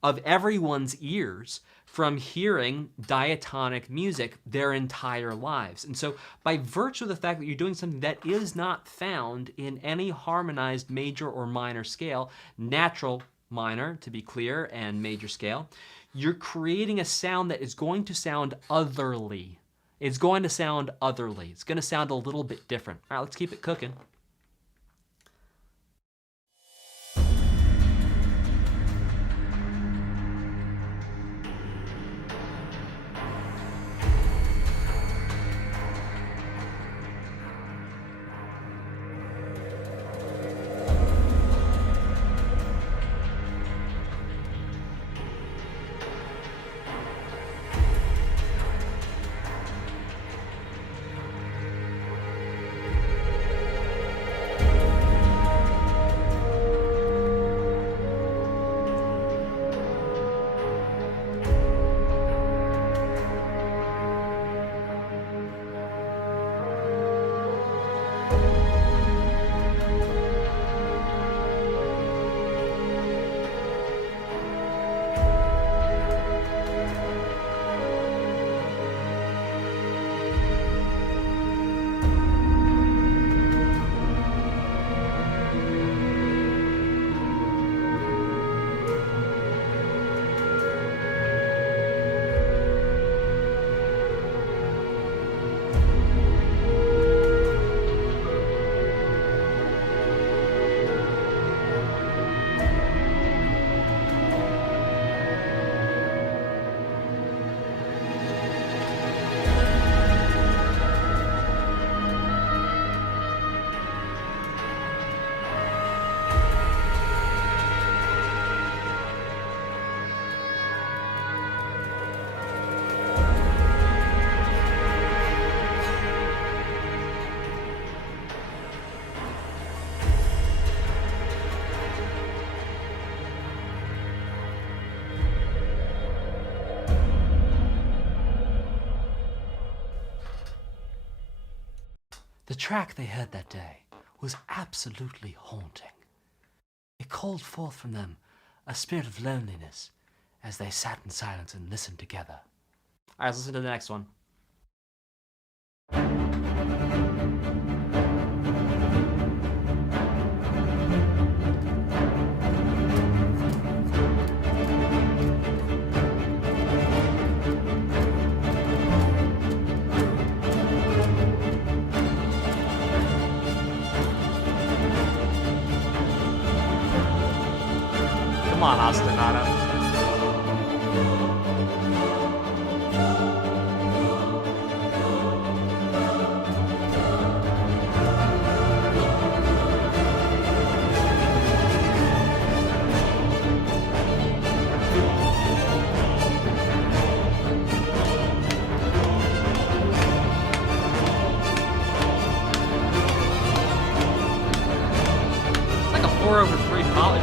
of everyone's ears from hearing diatonic music their entire lives. And so by virtue of the fact that you're doing something that is not found in any harmonized major or minor scale, natural minor, to be clear, and major scale, you're creating a sound that is going to sound otherly. It's going to sound otherly. It's going to sound a little bit different. All right, let's keep it cooking. track they heard that day was absolutely haunting. It called forth from them a spirit of loneliness as they sat in silence and listened together. All right, let's listen to the next one. Come on, ostinato. It's like a 4/3 poly.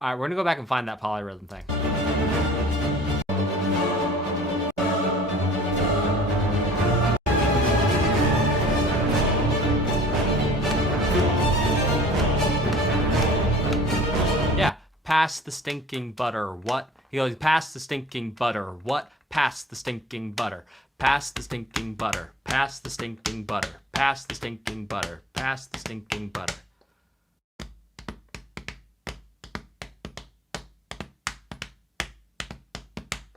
All right, we're gonna go back and find that polyrhythm thing. Yeah, pass the stinking butter. What? He goes, pass the stinking butter. What? Pass the stinking butter. Pass the stinking butter. Pass the stinking butter. Pass the stinking butter. Pass the stinking butter.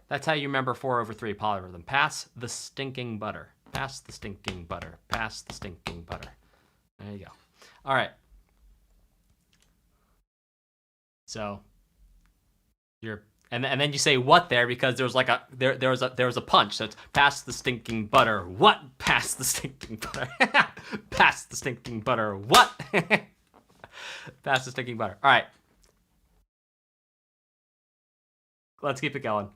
That's how you remember 4/3 polyrhythm. Pass the stinking butter. Pass the stinking butter. Pass the stinking butter. There you go. All right. So you're and then you say what there because there's like a there was a punch. So it's pass the stinking butter. What? Pass the stinking butter. Pass the stinking butter. What? Pass the stinking butter. All right. Let's keep it going.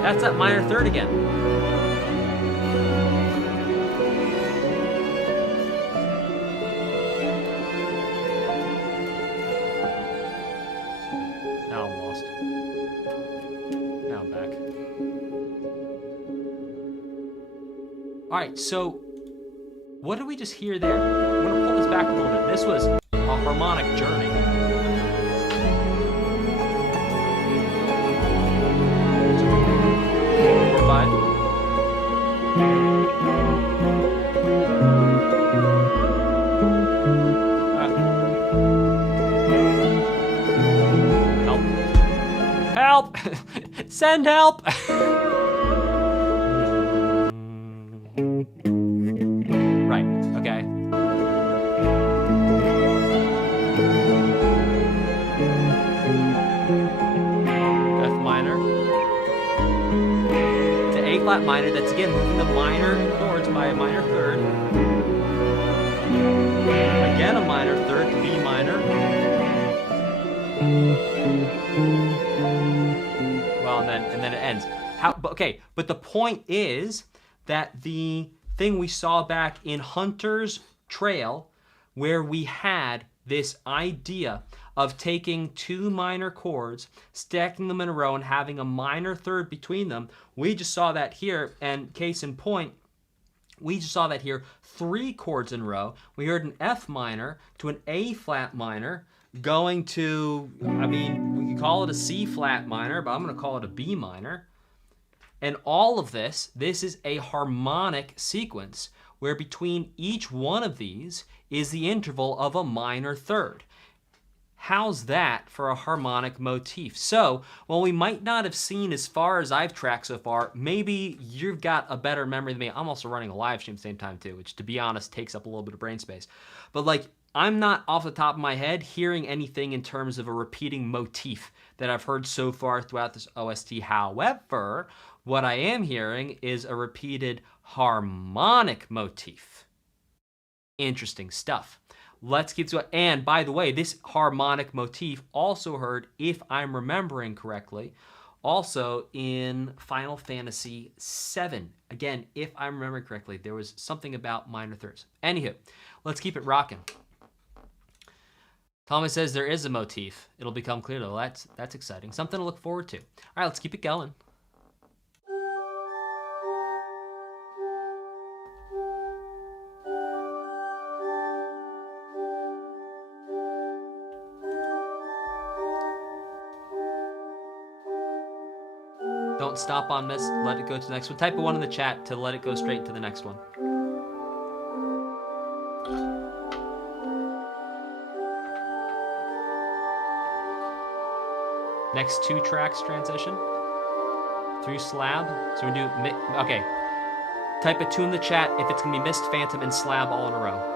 That's that minor third again. All right, so what did we just hear there? I'm gonna pull this back a little bit. This was a harmonic journey. 4, 5. Help! Send help! Right, okay. F minor. To A flat minor, that's again moving the minor chords by a minor third. Again a minor third to B minor. Well, and then it ends. Okay, but the point is that the thing we saw back in Hunter's Trail, where we had this idea of taking 2 minor chords, stacking them in a row, and having a minor third between them, we just saw that here, and case in point, we just saw that here, 3 chords in a row. We heard an F minor to an A flat minor, going to, I mean, we could call it a C flat minor, but I'm going to call it a B minor. And all of this is a harmonic sequence where between each one of these is the interval of a minor third. How's that for a harmonic motif? So, while we might not have seen as far as I've tracked so far, maybe you've got a better memory than me. I'm also running a live stream at the same time too, which to be honest takes up a little bit of brain space. But like, I'm not off the top of my head hearing anything in terms of a repeating motif that I've heard so far throughout this OST. However, what I am hearing is a repeated harmonic motif. Interesting stuff. Let's keep to it. And by the way, this harmonic motif also heard, if I'm remembering correctly, also in Final Fantasy VII. Again, if I'm remembering correctly, there was something about minor thirds. Anywho, let's keep it rocking. Thomas says there is a motif. It'll become clear though. That's exciting. Something to look forward to. All right, let's keep it going. Don't stop on this. Let it go to the next one. Type a 1 in the chat to let it go straight to the next one. Next 2 tracks transition through Slab. So we're gonna do, okay. Type a 2 in the chat if it's gonna be Mist, Phantom, and Slab all in a row.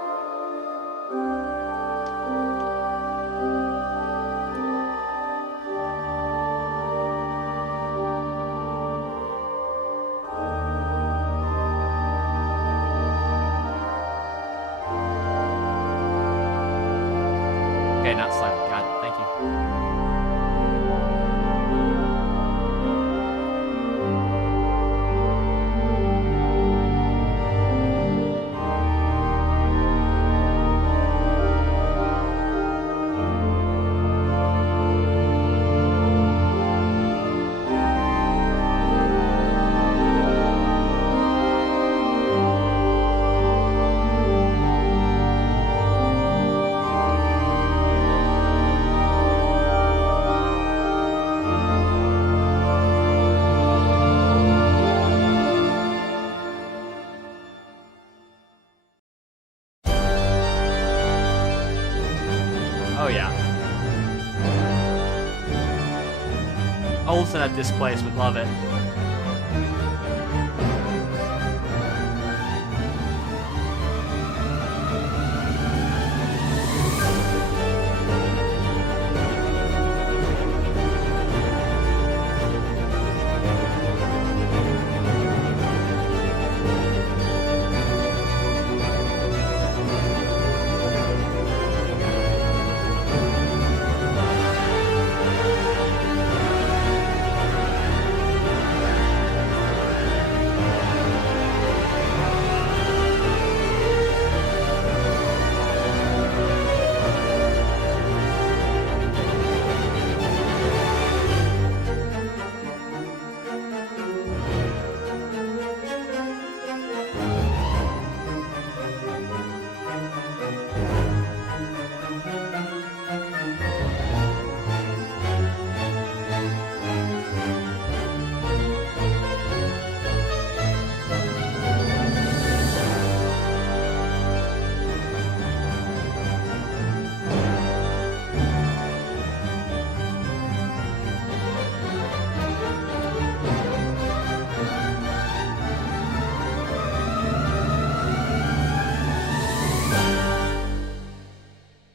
Okay, not Slab. Got it. Thank you. Oh yeah. Olsen at this place would love it.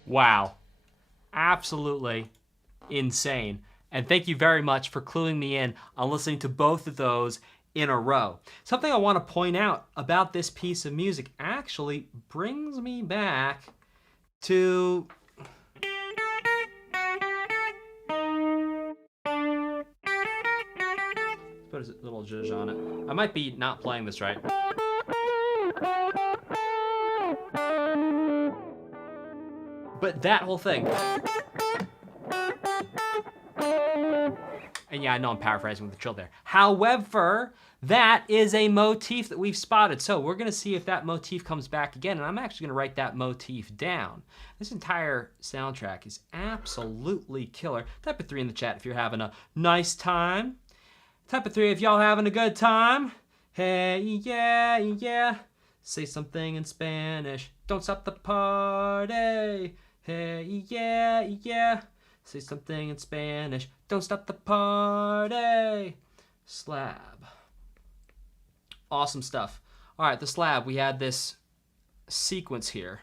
Wow. Absolutely insane. And thank you very much for cluing me in on listening to both of those in a row. Something I want to point out about this piece of music actually brings me back to put a little zhuzh on it. I might be not playing this right. But that whole thing. And yeah, I know I'm paraphrasing with the trill there. However, that is a motif that we've spotted. So we're gonna see if that motif comes back again, and I'm actually gonna write that motif down. This entire soundtrack is absolutely killer. Type a 3 in the chat if you're having a nice time. Type a 3 if y'all having a good time. Hey, yeah, yeah. Say something in Spanish. Don't stop the party. Hey, yeah, yeah. Say something in Spanish. Don't stop the party. Slab. Awesome stuff. All right, the slab. We had this sequence here.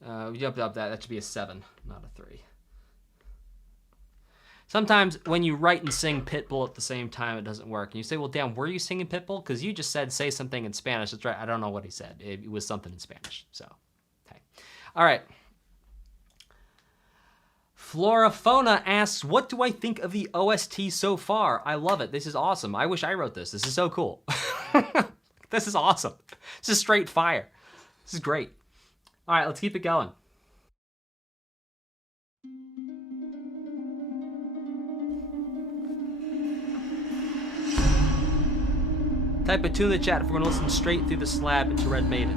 We jumped up that. That should be a 7, not a 3. Sometimes when you write and sing Pitbull at the same time, it doesn't work. And you say, well, damn, were you singing Pitbull? Because you just said say something in Spanish. That's right. I don't know what he said. It was something in Spanish. So, okay. All right. Florafona asks, what do I think of the OST so far? I love it. This is awesome. I wish I wrote this. This is so cool. This is awesome. This is straight fire. This is great. All right, let's keep it going. Type a 2 in the chat if we're gonna listen straight through the slab into Red Maiden.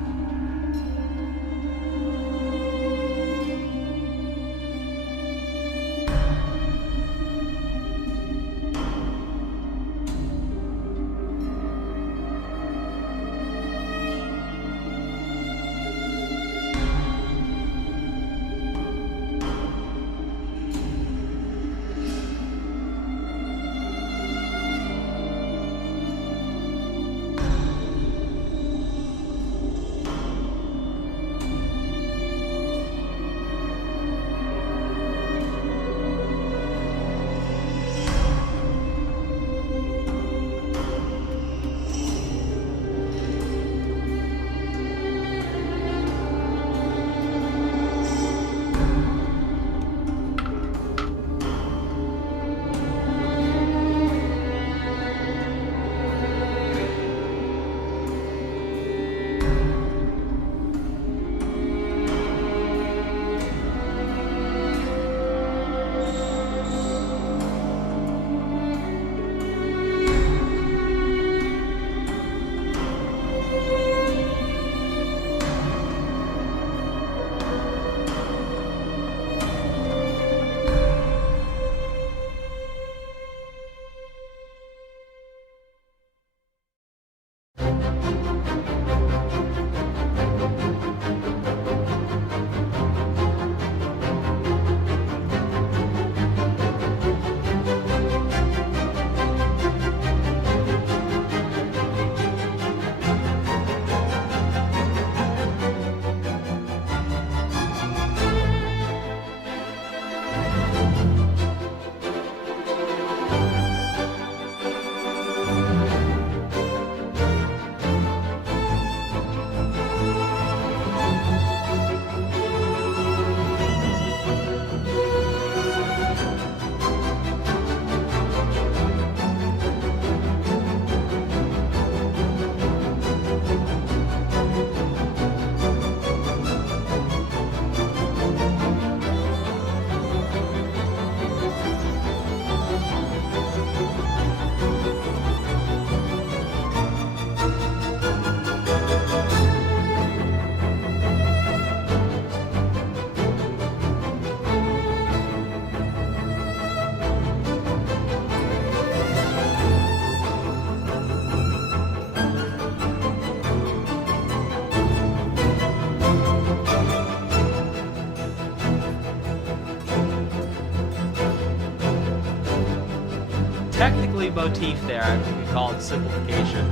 Technically motif there, I think we call it simplification.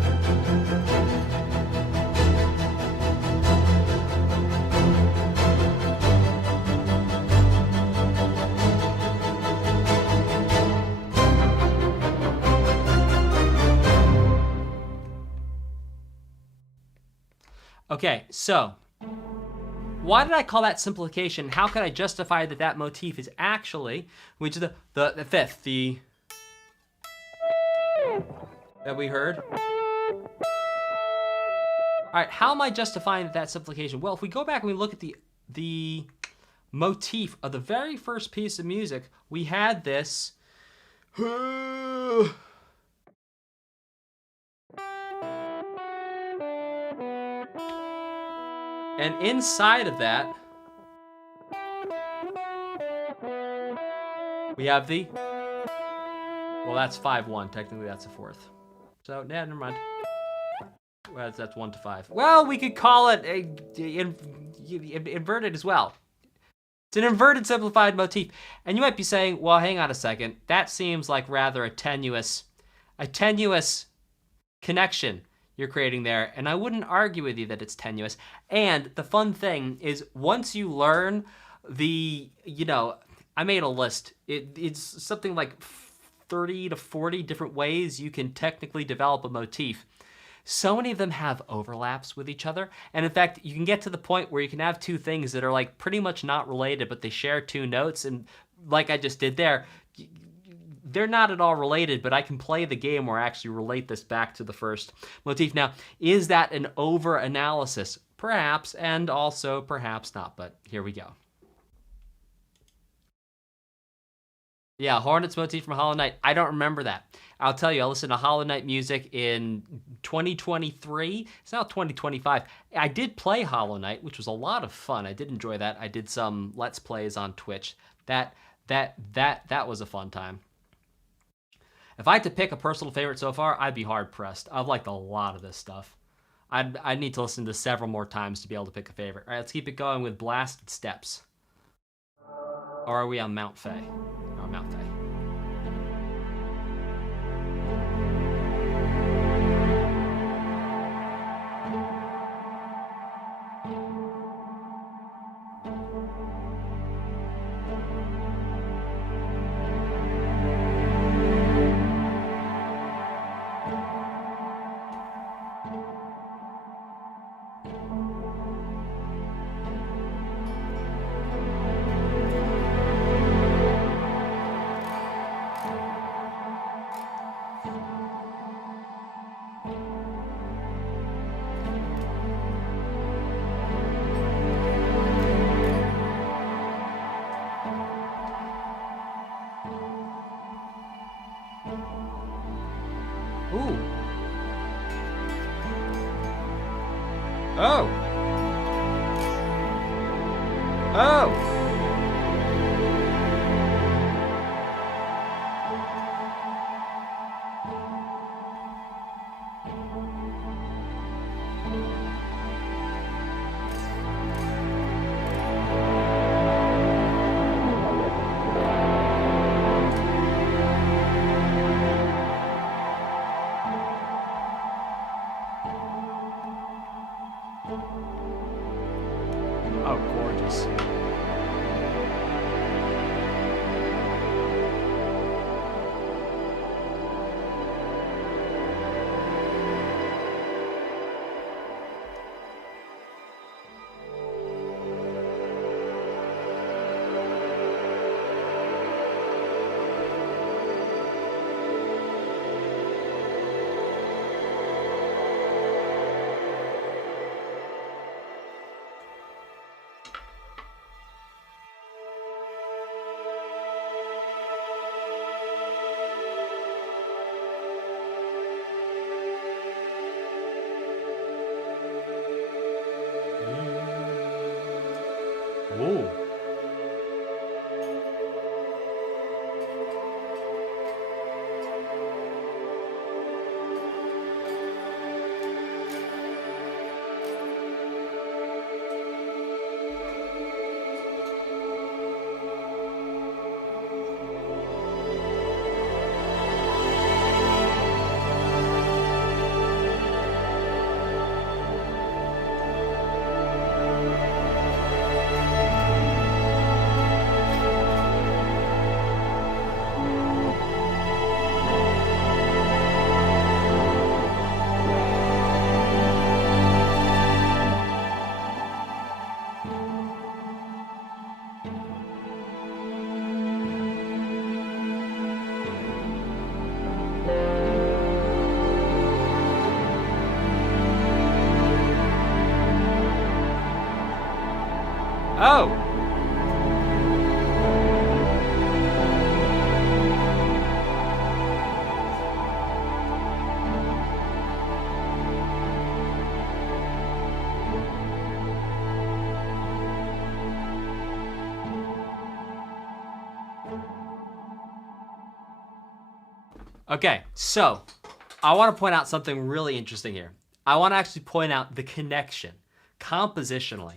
Okay, so why did I call that simplification? How can I justify that that motif is actually, which is the fifth, that we heard? All right, how am I justifying that simplification? Well, if we go back and we look at the motif of the very first piece of music, we had this. And inside of that, we have the, well, that's 5-1. Technically, that's a fourth. So, yeah, never mind. Well, that's 1 to 5. Well, we could call it inverted as well. It's an inverted simplified motif. And you might be saying, well, hang on a second. That seems like rather a tenuous connection you're creating there. And I wouldn't argue with you that it's tenuous. And the fun thing is once you learn I made a list. It's something like 30 to 40 different ways you can technically develop a motif. So many of them have overlaps with each other. And in fact, you can get to the point where you can have two things that are like pretty much not related, but they share two notes. And like I just did there, they're not at all related, but I can play the game where I actually relate this back to the first motif. Now, is that an over-analysis? Perhaps, and also perhaps not, but here we go. Yeah, Hornets motif from Hollow Knight. I don't remember that. I'll tell you, I listened to Hollow Knight music in 2023. It's now 2025. I did play Hollow Knight, which was a lot of fun. I did enjoy that. I did some Let's Plays on Twitch. That was a fun time. If I had to pick a personal favorite so far, I'd be hard-pressed. I've liked a lot of this stuff. I'd need to listen to several more times to be able to pick a favorite. All right, let's keep it going with Blasted Steps. Or are we on Mount Fae? Or Mount Fae. Ooh. Oh. Oh. Oh, gorgeous. Whoa. Oh! Okay, so I want to point out something really interesting here. I want to actually point out the connection, compositionally,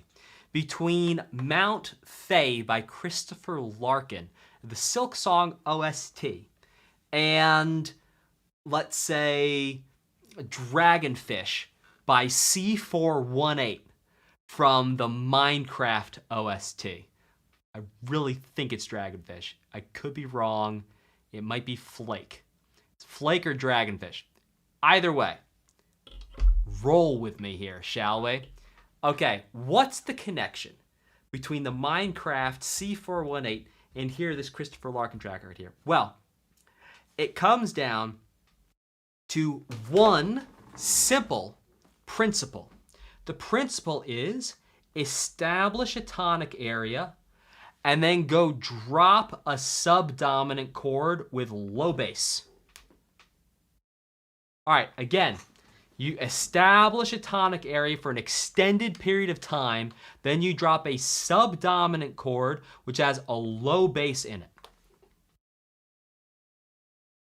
between Mount Fae by Christopher Larkin, the Silksong OST, and, let's say, Dragonfish by C418 from the Minecraft OST. I really think it's Dragonfish. I could be wrong. It might be Flake. Flake or Dragonfish. Either way, roll with me here, shall we? Okay, what's the connection between the Minecraft C418 and here, this Christopher Larkin track right here? Well, it comes down to one simple principle. The principle is establish a tonic area and then go drop a subdominant chord with low bass. All right, again, you establish a tonic area for an extended period of time, then you drop a subdominant chord which has a low bass in it.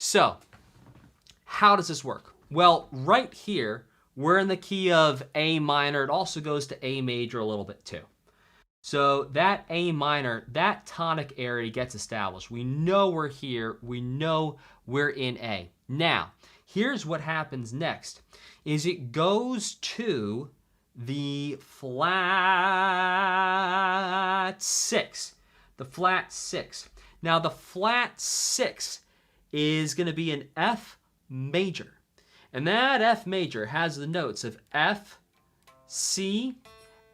So, how does this work? Well, right here, we're in the key of A minor. It also goes to A major a little bit too. So that A minor, that tonic area gets established. We know we're here. We know we're in A. Now, here's what happens next, is it goes to the flat 6. The flat 6. Now, the flat 6 is going to be an F major. And that F major has the notes of F, C,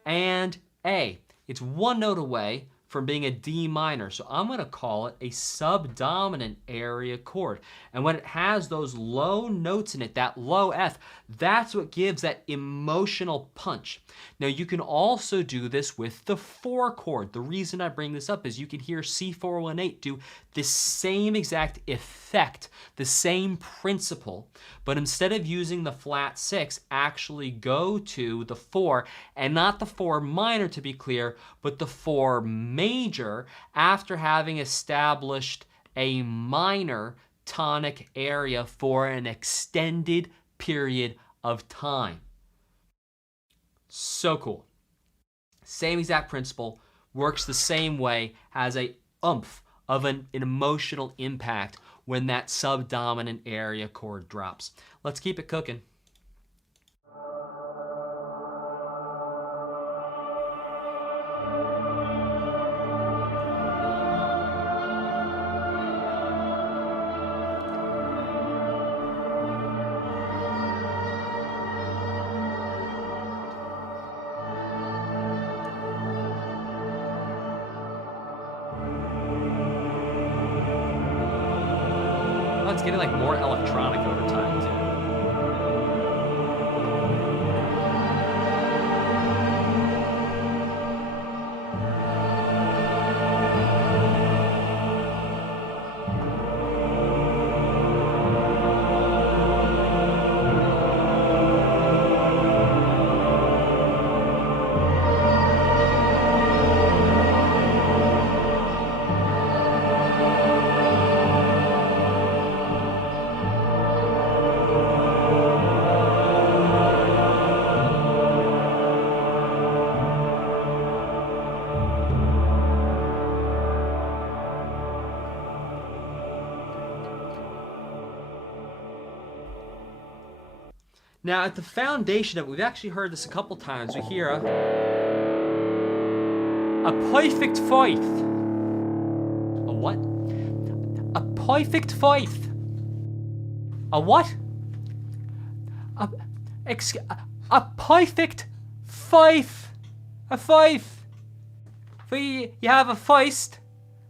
and A. It's one note away from being a D minor, so I'm going to call it a subdominant area chord. And when it has those low notes in it, that low F, that's what gives that emotional punch. Now, you can also do this with the 4 chord. The reason I bring this up is you can hear C418 do the same exact effect, the same principle, but instead of using the flat 6, actually go to the 4, and not the 4 minor to be clear, but the 4 major after having established a minor tonic area for an extended period of time. So cool. Same exact principle, works the same way, has a oomph of an emotional impact when that subdominant area chord drops. Let's keep it cooking. Oh, it's getting like more electronic over time too. Now, at the foundation of it, we've actually heard this a couple times. We hear a perfect 5. A what? A perfect 5. A what? A perfect 5. A 5. You have a first,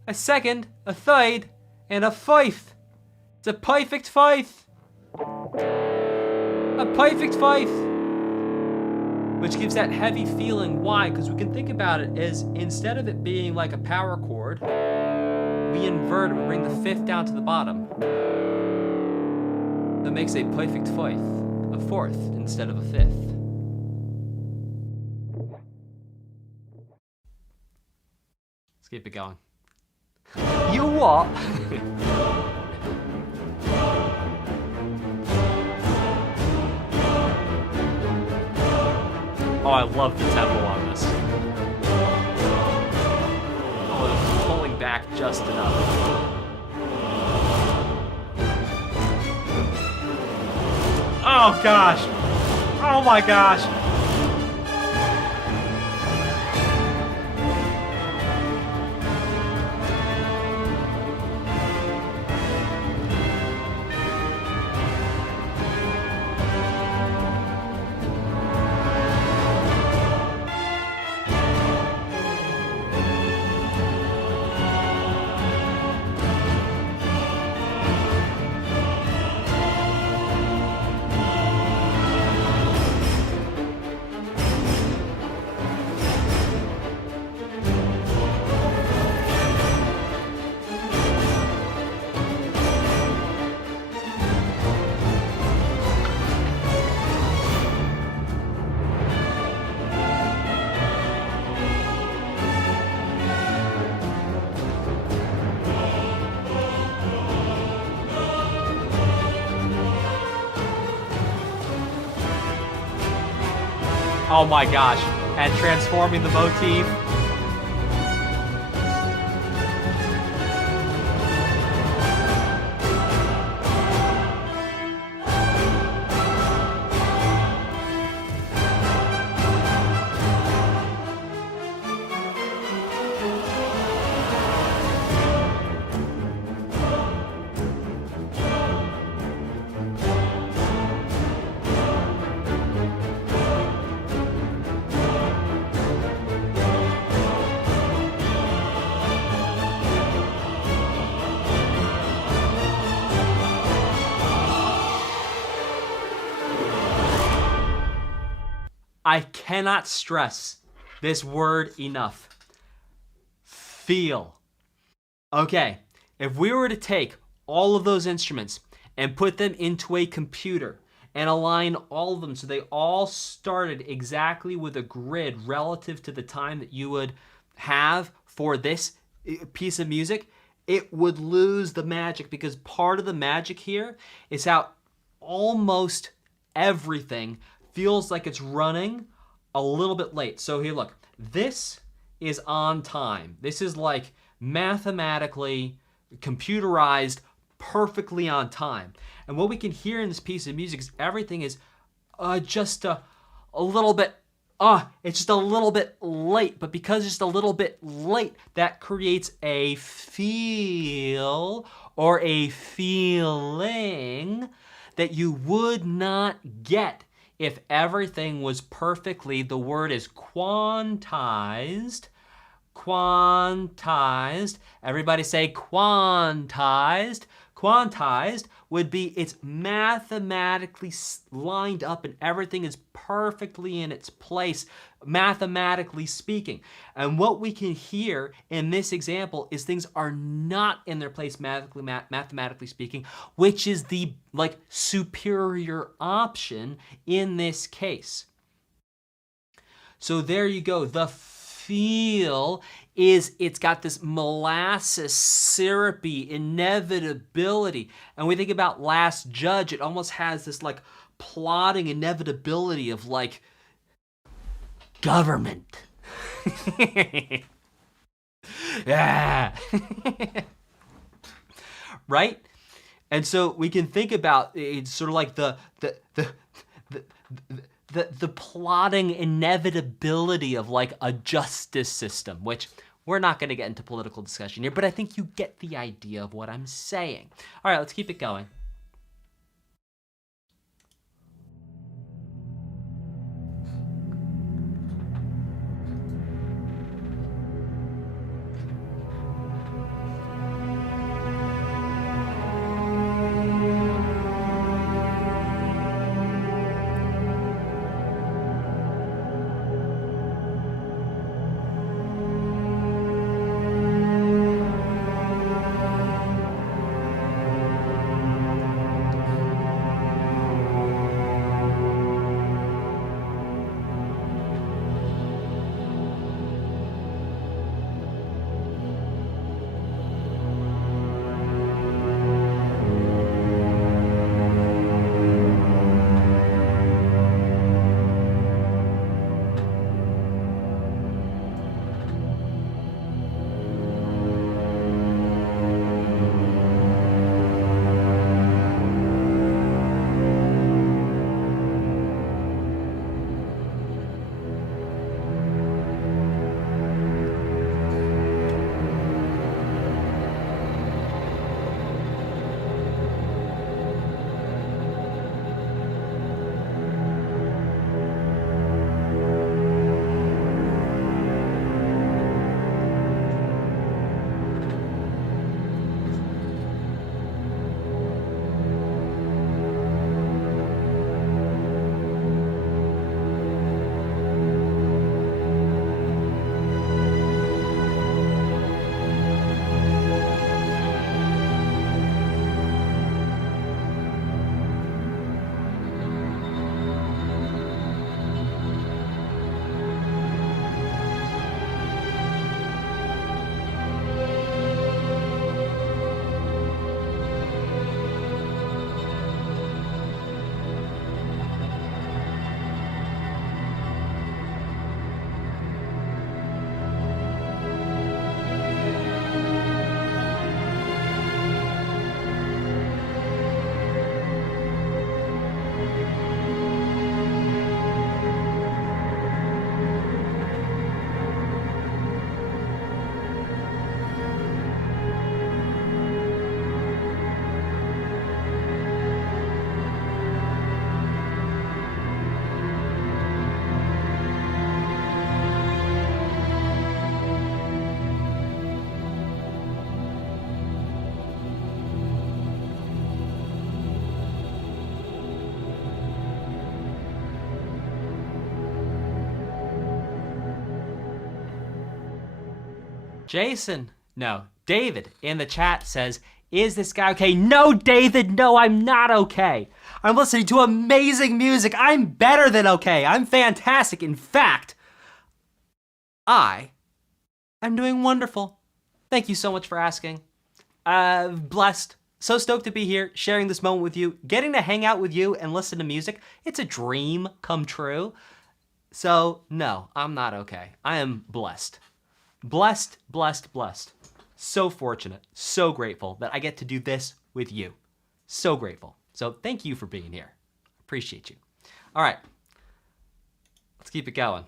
a second, a third, and a 5. It's a perfect 5. A perfect 5. which gives that heavy feeling. Why? Because we can think about it as instead of it being like a power chord, we invert it, we bring the fifth down to the bottom. That makes a perfect fourth instead of a fifth. Let's keep it going. You what? Oh, I love the tempo on this. Oh, it's pulling back just enough. Oh gosh. Oh my gosh. Oh my gosh, and transforming the motif. I cannot stress this word enough. Feel. Okay, if we were to take all of those instruments and put them into a computer and align all of them so they all started exactly with a grid relative to the time that you would have for this piece of music, it would lose the magic, because part of the magic here is how almost everything feels like it's running a little bit late. So here, look, this is on time. This is like mathematically computerized, perfectly on time. And what we can hear in this piece of music is everything is just a little bit, it's just a little bit late. But because it's just a little bit late, that creates a feel or a feeling that you would not get if everything was perfectly, the word is quantized. Quantized. Everybody say quantized. Quantized would be it's mathematically lined up and everything is perfectly in its place, mathematically speaking. And what we can hear in this example is things are not in their place mathematically speaking, which is the superior option in this case. So there you go. The feel is it's got this molasses syrupy inevitability. And we think about Last Judge, it almost has this plotting inevitability of government. Yeah. Right? And so we can think about it's sort of like the plotting inevitability of a justice system, which we're not going to get into political discussion here, but I think you get the idea of what I'm saying. All right, let's keep it going. Jason, no, David in the chat says, is this guy okay? No, David, no, I'm not okay. I'm listening to amazing music. I'm better than okay. I'm fantastic. In fact, I am doing wonderful. Thank you so much for asking. Blessed. So stoked to be here, sharing this moment with you, getting to hang out with you and listen to music. It's a dream come true. So, no, I'm not okay. I am blessed. Blessed, blessed, blessed. So fortunate, so grateful that I get to do this with you. So grateful. So thank you for being here. Appreciate you. All right, let's keep it going.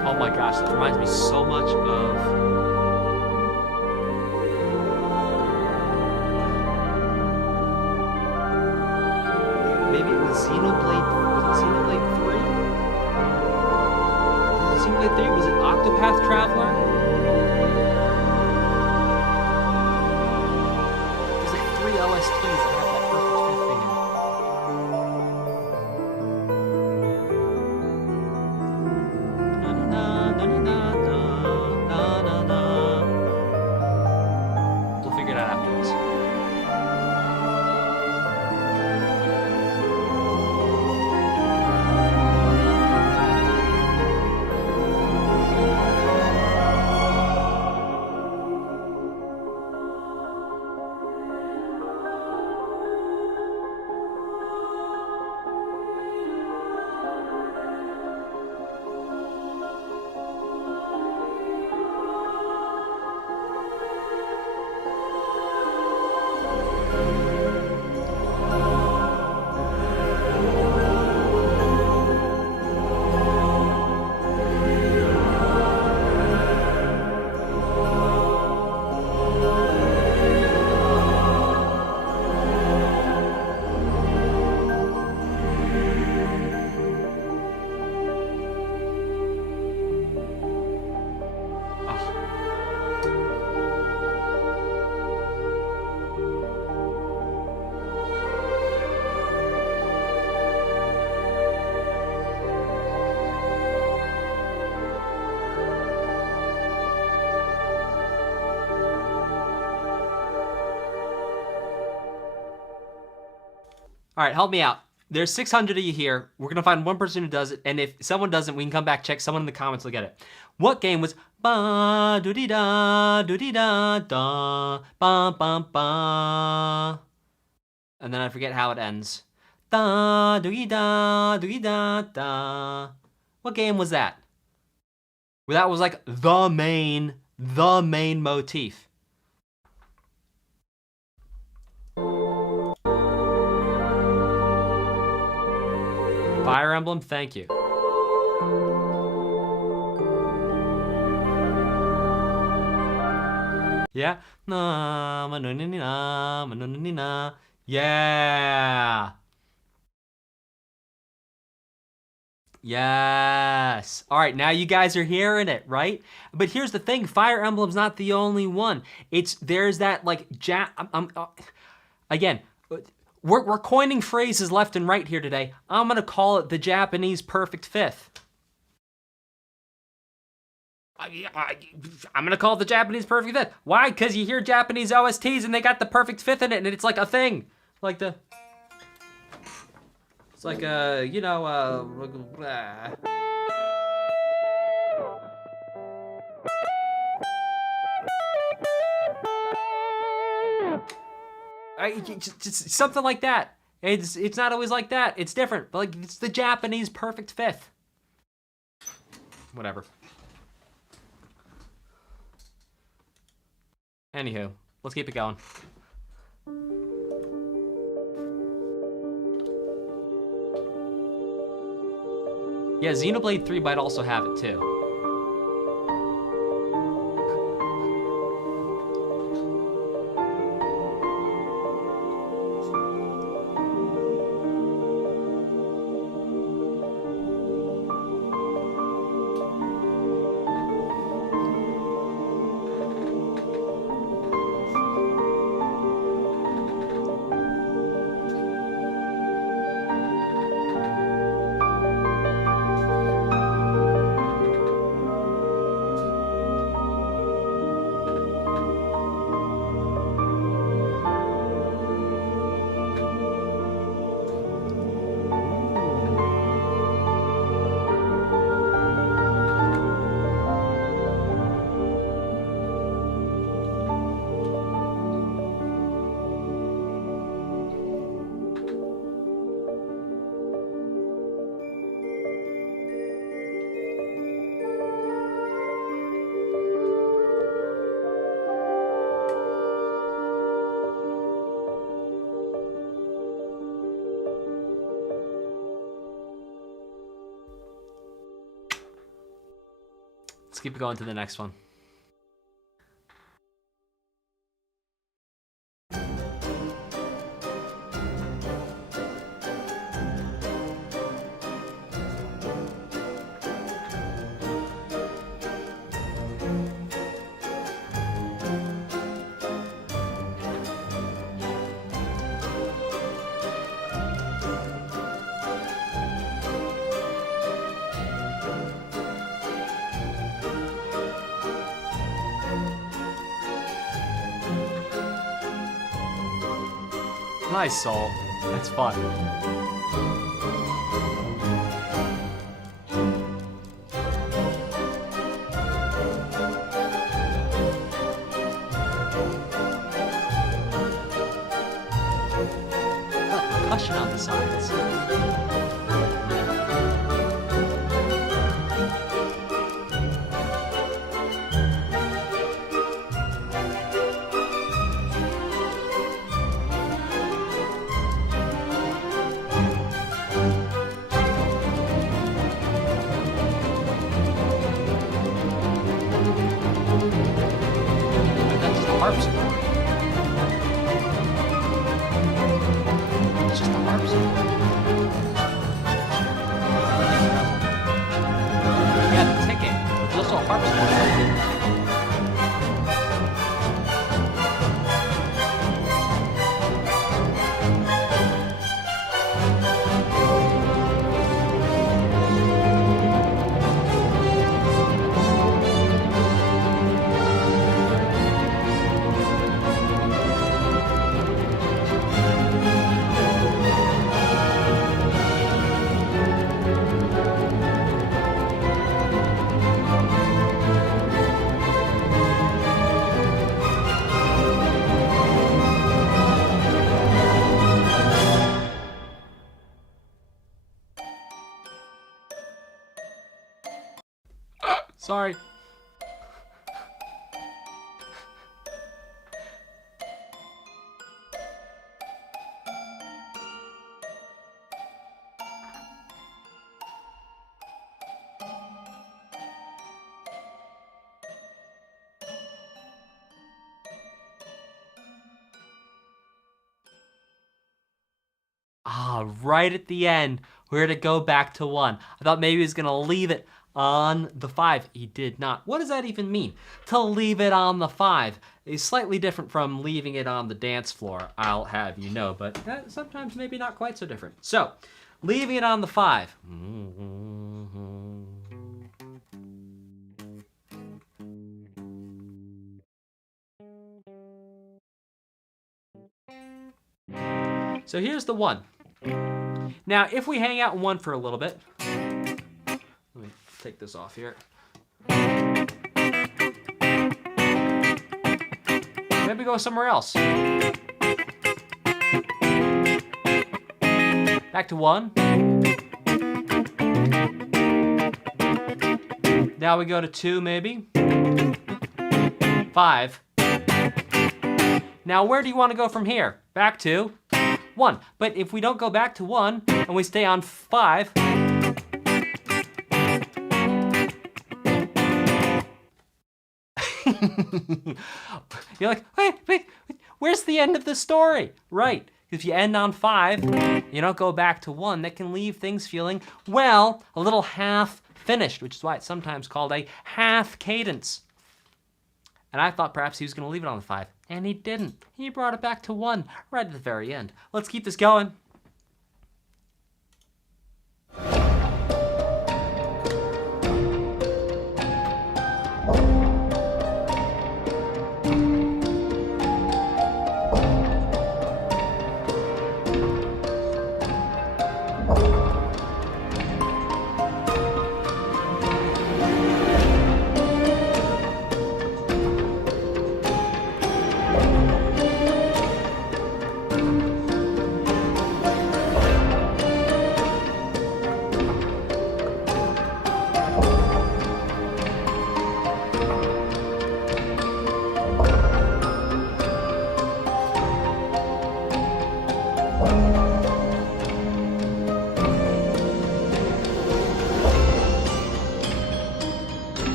Oh my gosh, that reminds me so much of... Maybe it was Xenoblade... Was it Xenoblade 3? Was it Xenoblade 3? Was it Octopath Traveler? There's like 3 OSTs that have that perfect fifth thing in it. We'll figure it out afterwards. All right, help me out. There's 600 of you here. We're gonna find one person who does it, and if someone doesn't, we can come back, check. Someone in the comments will get it. What game was ba doo dee da da ba ba ba? And then I forget how it ends. Da doo da da. What game was that? Well, that was like the main motif. Fire Emblem, thank you. Yeah? Yeah! Yes! Alright, now you guys are hearing it, right? But here's the thing, Fire Emblem's not the only one. There's that, like, again, we're coining phrases left and right here today. I'm gonna call it the Japanese perfect fifth. I'm gonna call it the Japanese perfect fifth. Why? Because you hear Japanese OSTs and they got the perfect fifth in it, and it's like a thing. Like the... It's like a, you know, Just something like that. It's not always like that. It's different, but like it's the Japanese perfect fifth. Whatever. Anywho, let's keep it going. Yeah, Xenoblade 3 might also have it too. Let's keep going to the next one. Nice, Soul. That's fun. Percussion on the sides. Sorry. Right at the end, we're to go back to 1. I thought maybe he was gonna leave it on the 5. He did not. What does that even mean? To leave it on the 5 is slightly different from leaving it on the dance floor, I'll have you know, but sometimes maybe not quite so different. So, leaving it on the 5. So here's the 1. Now, if we hang out in 1 for a little bit, let me take this off here. Maybe go somewhere else. Back to 1. Now we go to 2 maybe. 5. Now where do you want to go from here? Back to 1. But if we don't go back to 1 and we stay on 5, you're like, wait, where's the end of the story? Right, if you end on 5, you don't go back to 1, that can leave things feeling, well, a little half finished, which is why it's sometimes called a half cadence. And I thought perhaps he was gonna leave it on the 5, and he didn't. He brought it back to 1 right at the very end. Let's keep this going.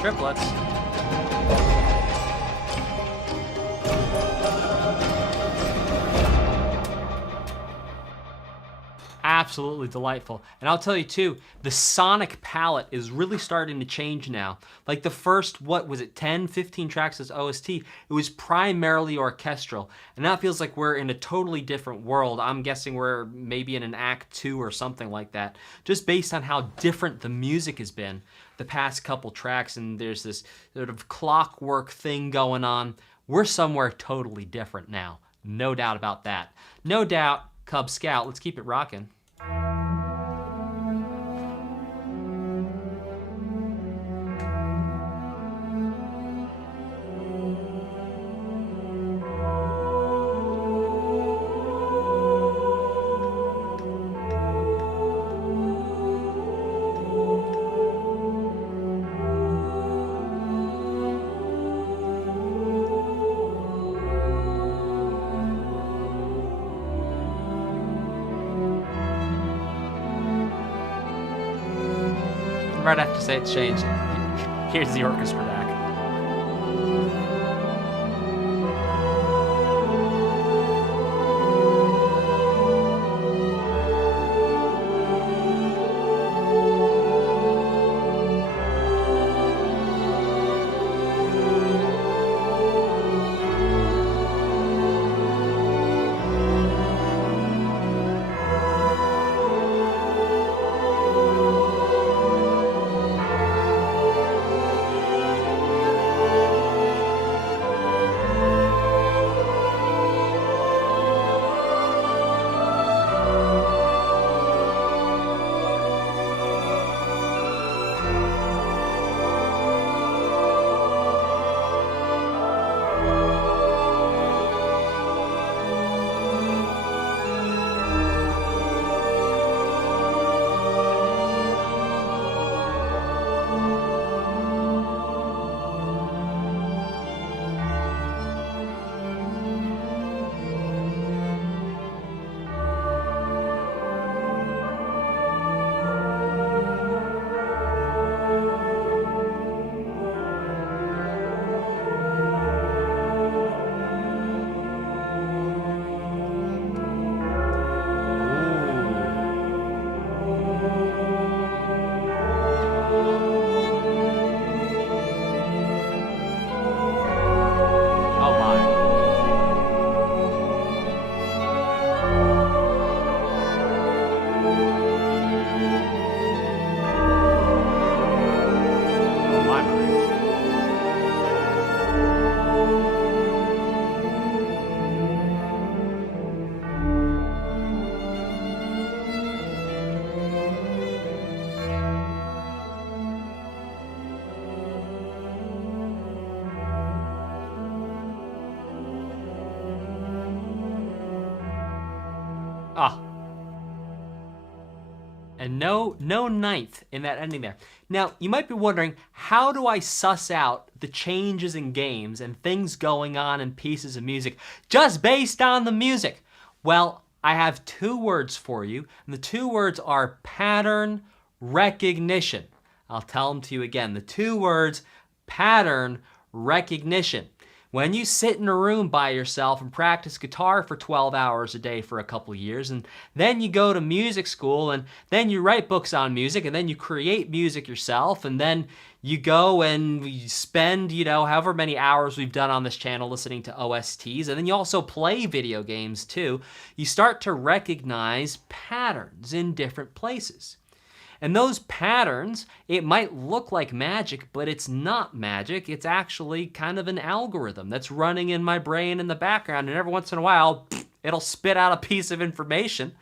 Triplets. Absolutely delightful. And I'll tell you too, the sonic palette is really starting to change now. Like the first, what was it, 10, 15 tracks as OST, it was primarily orchestral. And that feels like we're in a totally different world. I'm guessing we're maybe in an act 2 or something like that, just based on how different the music has been the past couple tracks, and there's this sort of clockwork thing going on. We're somewhere totally different now. No doubt about that. No doubt, Cub Scout, let's keep it rocking. Right after say it's changed, here's the orchestra back. And no ninth in that ending there. Now, you might be wondering, how do I suss out the changes in games and things going on in pieces of music just based on the music? Well, I have 2 words for you, and the 2 words are pattern recognition. I'll tell them to you again. The 2 words, pattern recognition. When you sit in a room by yourself and practice guitar for 12 hours a day for a couple years, and then you go to music school, and then you write books on music, and then you create music yourself, and then you go and you spend, however many hours we've done on this channel listening to OSTs, and then you also play video games too, you start to recognize patterns in different places. And those patterns, it might look like magic, but it's not magic. It's actually kind of an algorithm that's running in my brain in the background. And every once in a while, it'll spit out a piece of information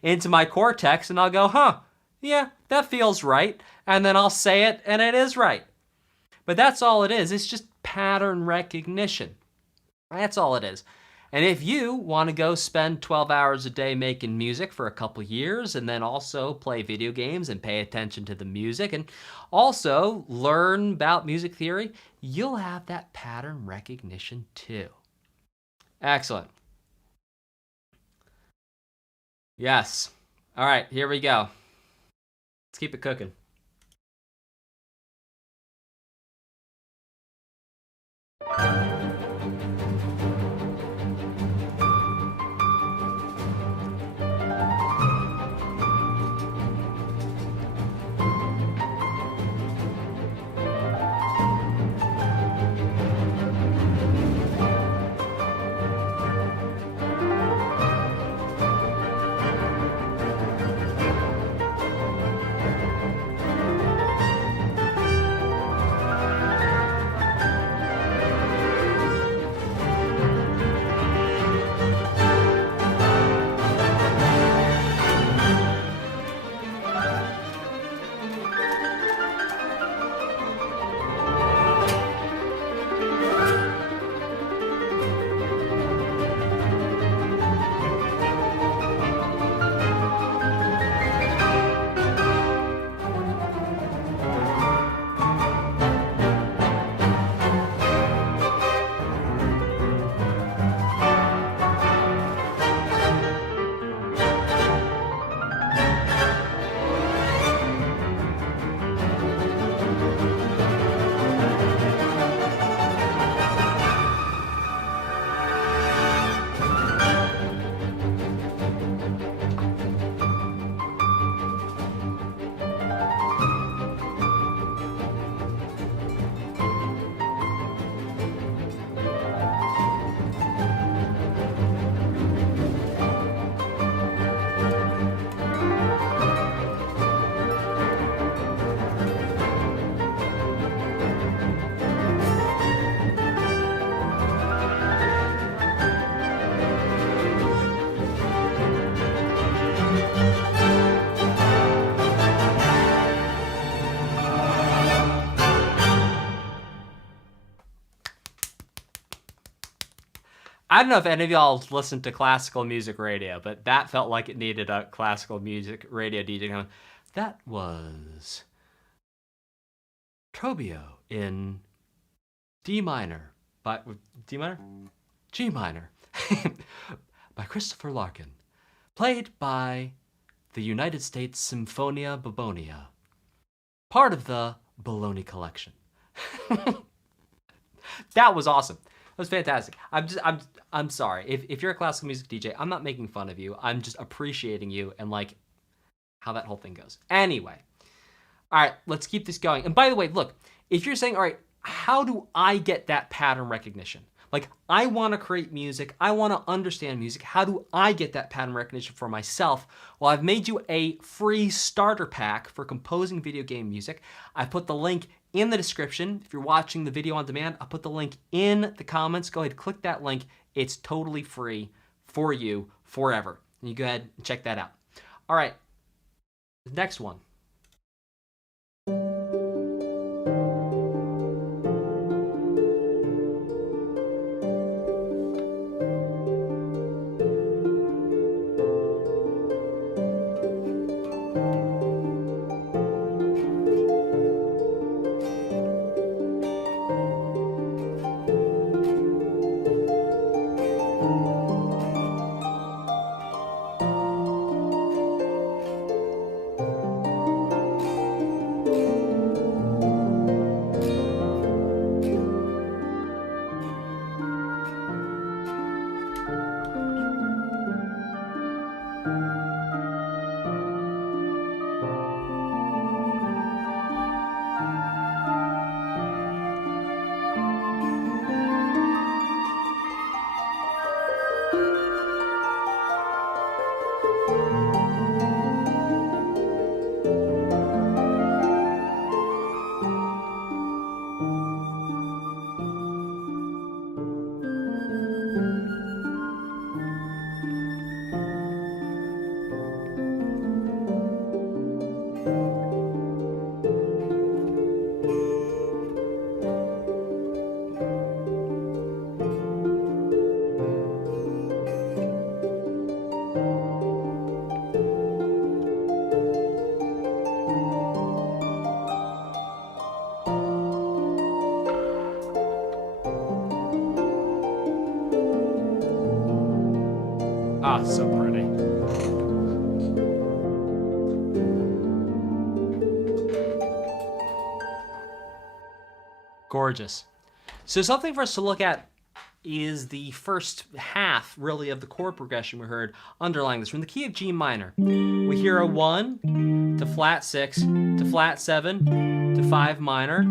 into my cortex and I'll go, huh, yeah, that feels right. And then I'll say it and it is right. But that's all it is. It's just pattern recognition. That's all it is. And if you want to go spend 12 hours a day making music for a couple years and then also play video games and pay attention to the music and also learn about music theory, you'll have that pattern recognition too. Excellent. Yes. All right, here we go. Let's keep it cooking. I don't know if any of y'all listen to classical music radio, but that felt like it needed a classical music radio DJ. That was Trobbio in D minor by G minor by Christopher Larkin, played by the United States Symphonia Bobonia, part of the Bologna collection. That was awesome. That was fantastic. I'm sorry. If you're a classical music DJ, I'm not making fun of you. I'm just appreciating you and like how that whole thing goes. Anyway. All right, let's keep this going. And by the way, look, if you're saying, all right, how do I get that pattern recognition? Like, I want to create music. I want to understand music. How do I get that pattern recognition for myself? Well, I've made you a free starter pack for composing video game music. I put the link in the description. If you're watching the video on demand, I'll put the link in the comments. Go ahead, click that link. It's totally free for you forever. And you go ahead and check that out. All right, the next one. Ah, so pretty. Gorgeous. So something for us to look at is the first half, really, of the chord progression we heard underlying this. From the key of G minor, we hear a 1 to flat 6 to flat 7 to 5 minor,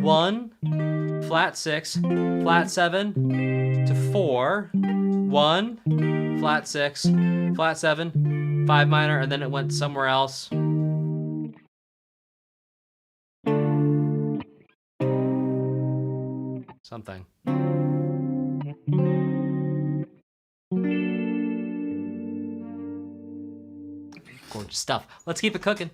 1, flat 6, flat 7 to 4, 1, flat 6, flat 7, 5 minor, and then it went somewhere else. Something. Gorgeous stuff. Let's keep it cooking.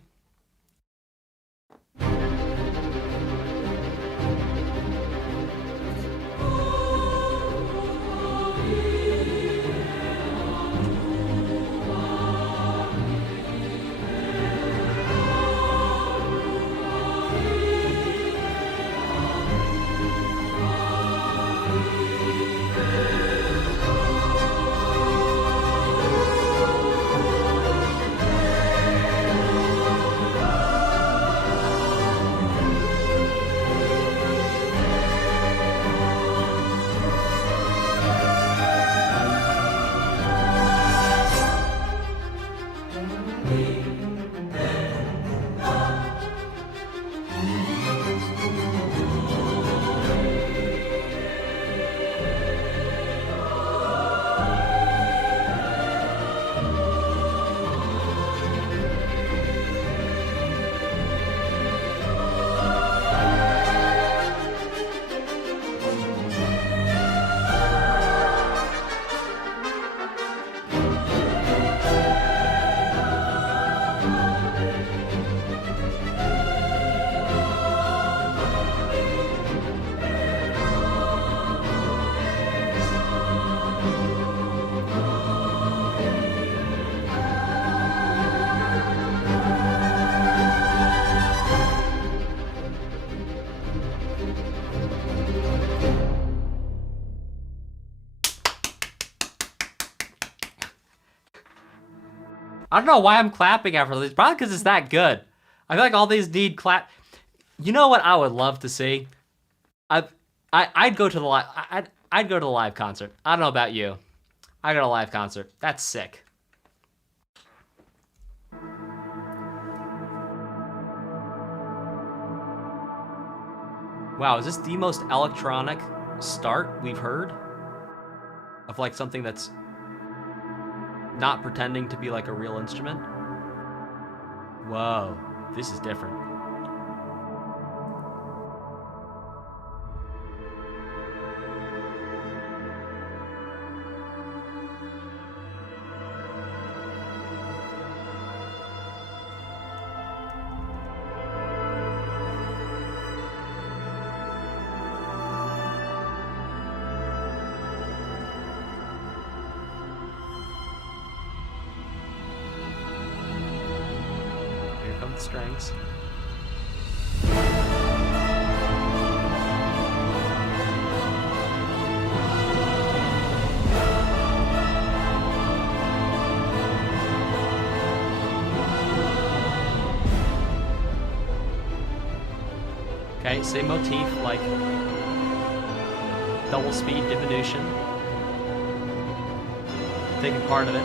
I don't know why I'm clapping after these. Probably because it's that good. I feel like all these need clap. You know what I would love to see? I'd go to the live. I'd go to the live concert. I don't know about you. I go to a live concert. That's sick. Wow, is this the most electronic start we've heard? Of like something that's not pretending to be like a real instrument? Whoa, this is different. Strings. Okay, same motif, like double speed diminution. Taking part of it.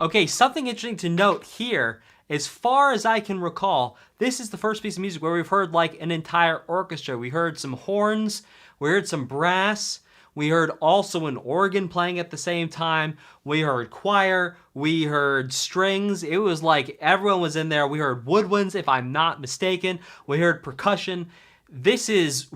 Okay, something interesting to note here, as far as I can recall, this is the first piece of music where we've heard like an entire orchestra. We heard some horns, we heard some brass, we heard also an organ playing at the same time, we heard choir, we heard strings. It was like everyone was in there. We heard woodwinds, if I'm not mistaken. We heard percussion. This is...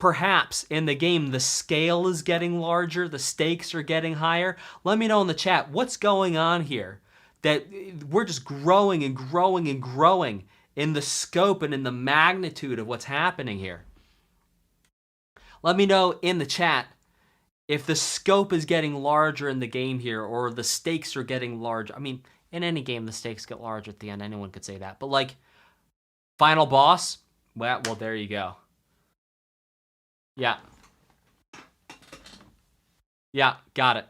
Perhaps in the game the scale is getting larger, the stakes are getting higher. Let me know in the chat what's going on here. That we're just growing and growing and growing in the scope and in the magnitude of what's happening here. Let me know in the chat if the scope is getting larger in the game here or the stakes are getting larger. I mean, in any game the stakes get larger at the end. Anyone could say that. But like, final boss? Well, there you go. Yeah. Yeah, got it.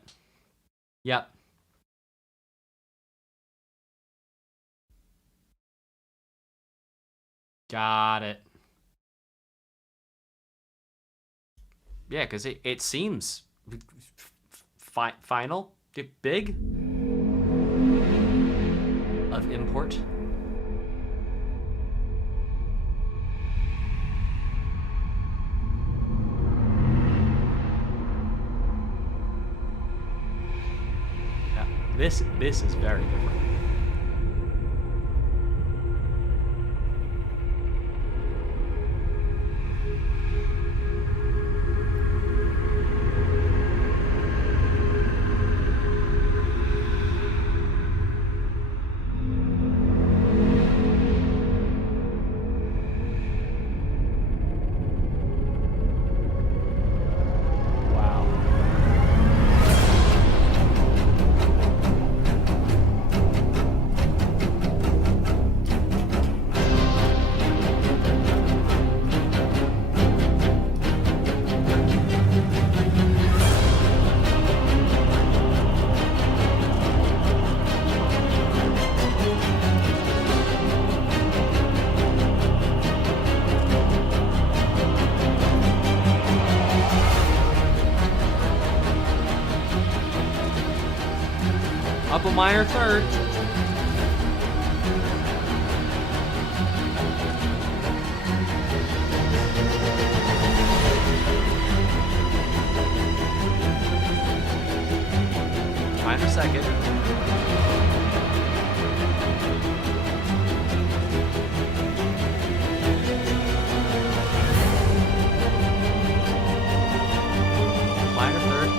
Yep. Got it. Yeah, because it seems final, big, of import. This is very different. Up a minor third. Minor second. Minor third.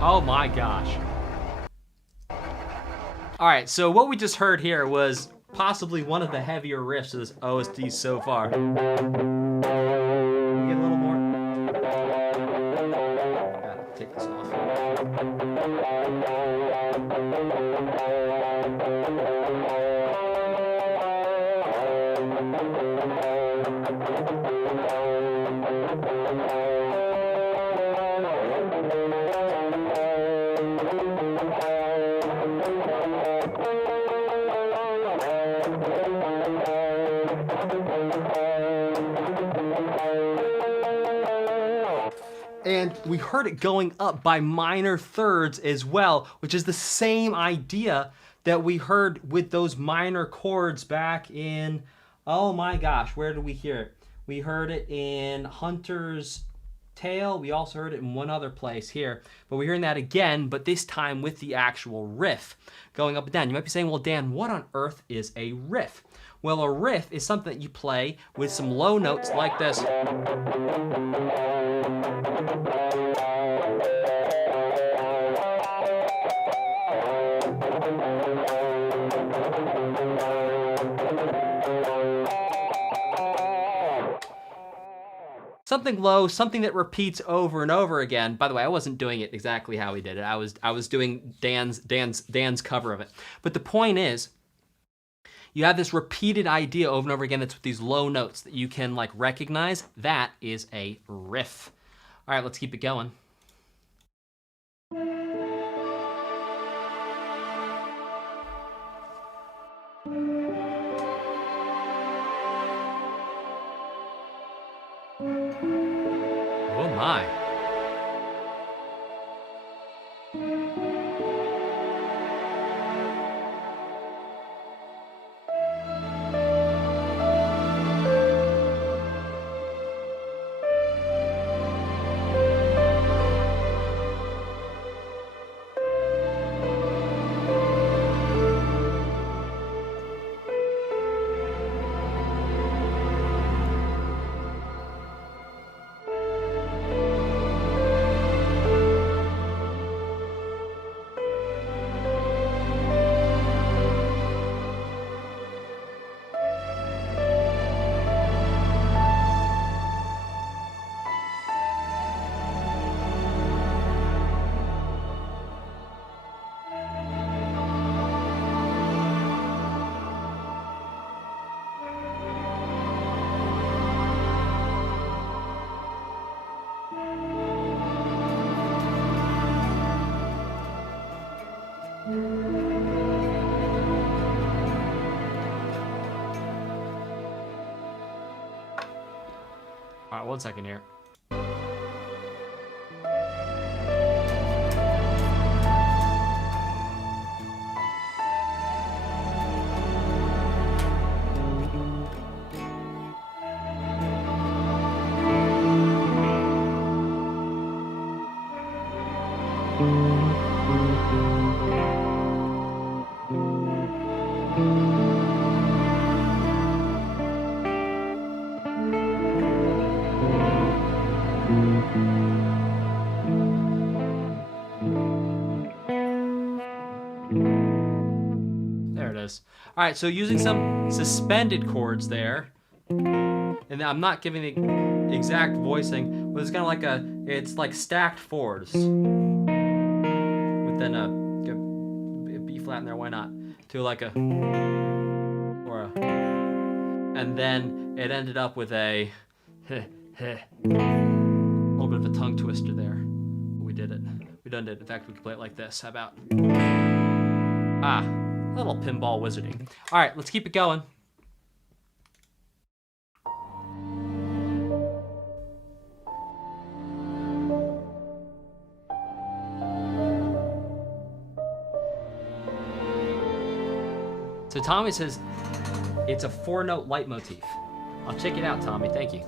Oh my gosh. Alright, so what we just heard here was possibly one of the heavier riffs of this OST so far. Can we get a little more? Gotta take this off. And we heard it going up by minor thirds as well, which is the same idea that we heard with those minor chords back in, oh my gosh, where did we hear it? We heard it in Hunter's Tale. We also heard it in one other place here, but we're hearing that again, but this time with the actual riff going up and down. You might be saying, well, Dan, what on earth is a riff? Well, a riff is something that you play with some low notes like this. something low, something that repeats over and over again. By the way, I wasn't doing it exactly how he did it. I was doing Dan's cover of it. But the point is, you have this repeated idea over and over again that's with these low notes that you can like recognize. That is a riff. All right, let's keep it going. Oh my. All right, 1 second here. There it is. All right, so using some suspended chords there, and I'm not giving the exact voicing, but it's kind of like it's like stacked fours with then a B flat in there. Why not? To like a or a, and then it ended up with a little bit of a tongue twister there. We did it. We done it. In fact, we could play it like this. How about a little pinball wizarding. All right, let's keep it going. So Tommy says it's a 4-note leitmotif. I'll check it out, Tommy. Thank you.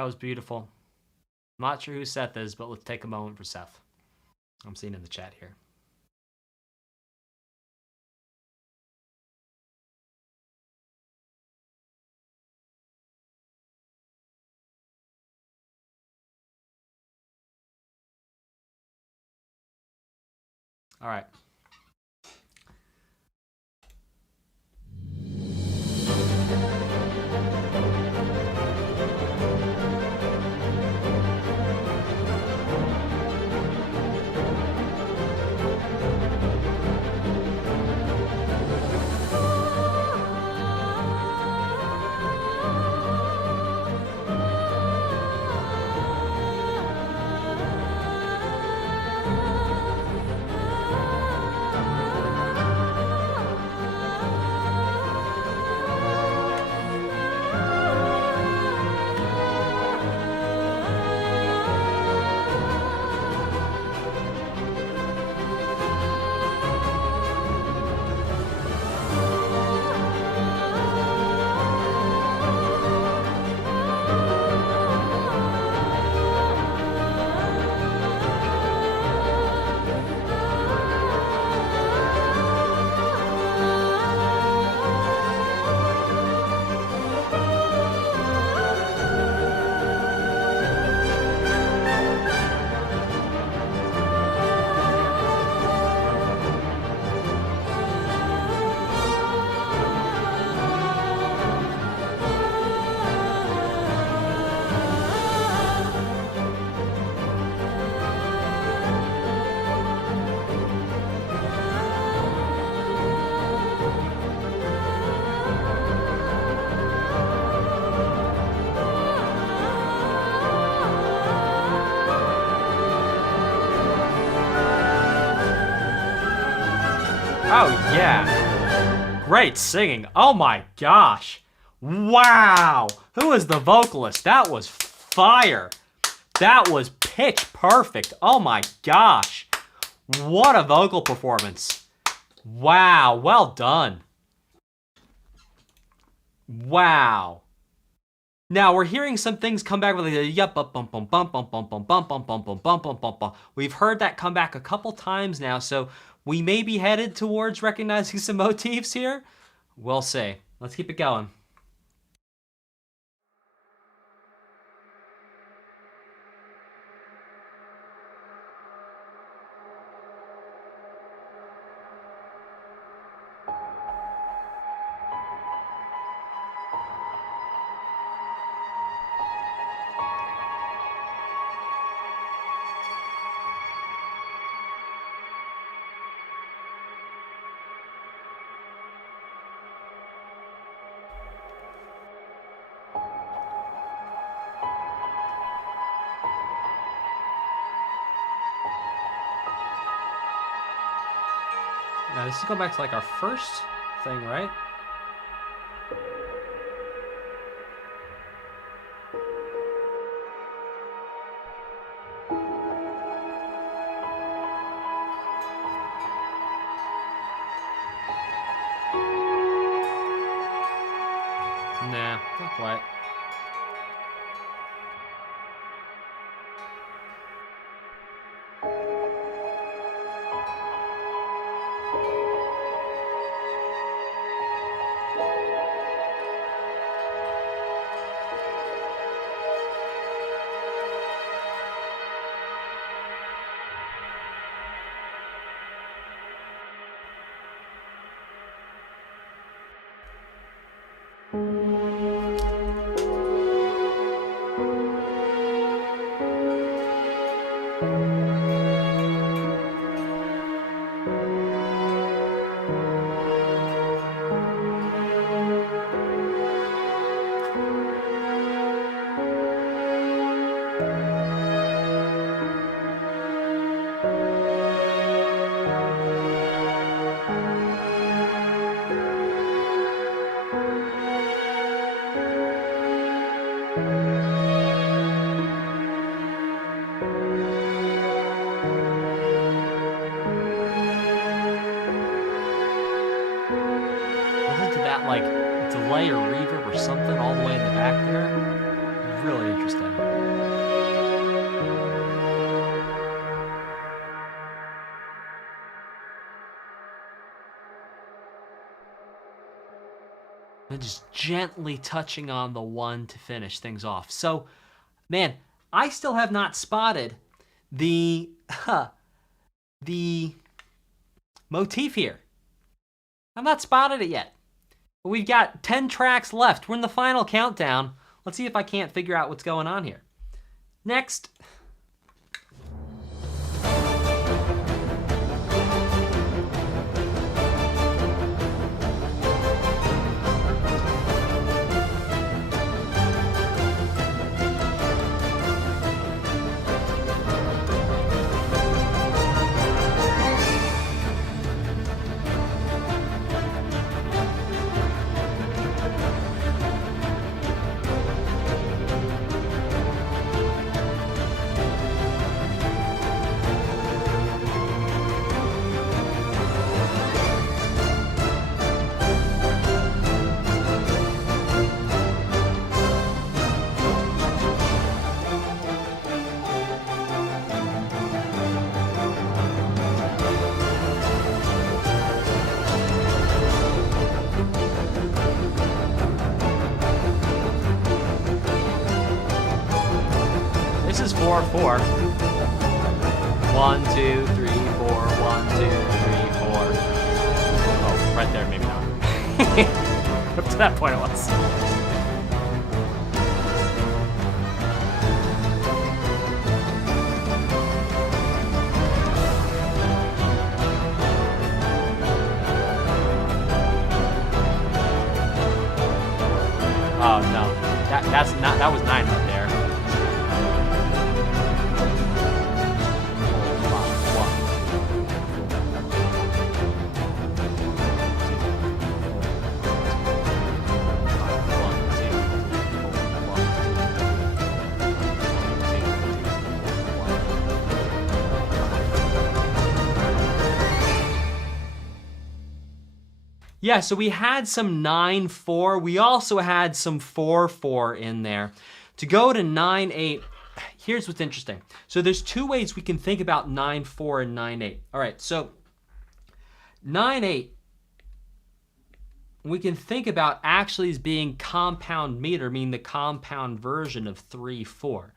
That was beautiful. I'm not sure who Seth is, but let's take a moment for Seth. I'm seeing in the chat here. All right. Oh, yeah. Great singing. Oh, my gosh. Wow. Who is the vocalist? That was fire. That was pitch perfect. Oh, my gosh. What a vocal performance. Wow. Well done. Wow. Now we're hearing some things come back with like yup bum bum bum bum bum bum bum bum bum bum bum bum bum bum. We've heard that come back a couple times now, so we may be headed towards recognizing some motifs here. We'll see. Let's keep it going. Now this is going back to like our first thing, right? Nah, not quite. Like delay or reverb or something all the way in the back there. really interesting. And just gently touching on the 1 to finish things off. So, man, I still have not spotted the motif here. I've not spotted it yet. But we've got 10 tracks left. We're in the final countdown. Let's see if I can't figure out what's going on here. Next. This is 4/4. 1, 2, 3, 4. 1, 2, 3, 4. Oh, right there, maybe not. Up to that point, it was. Oh no, that was 9 right there. Yeah, so we had some 9/4. We also had some 4/4 in there. To go to 9/8, here's what's interesting. So there's two ways we can think about 9/4 and 9/8. All right, so 9/8, we can think about actually as being compound meter, meaning the compound version of 3/4.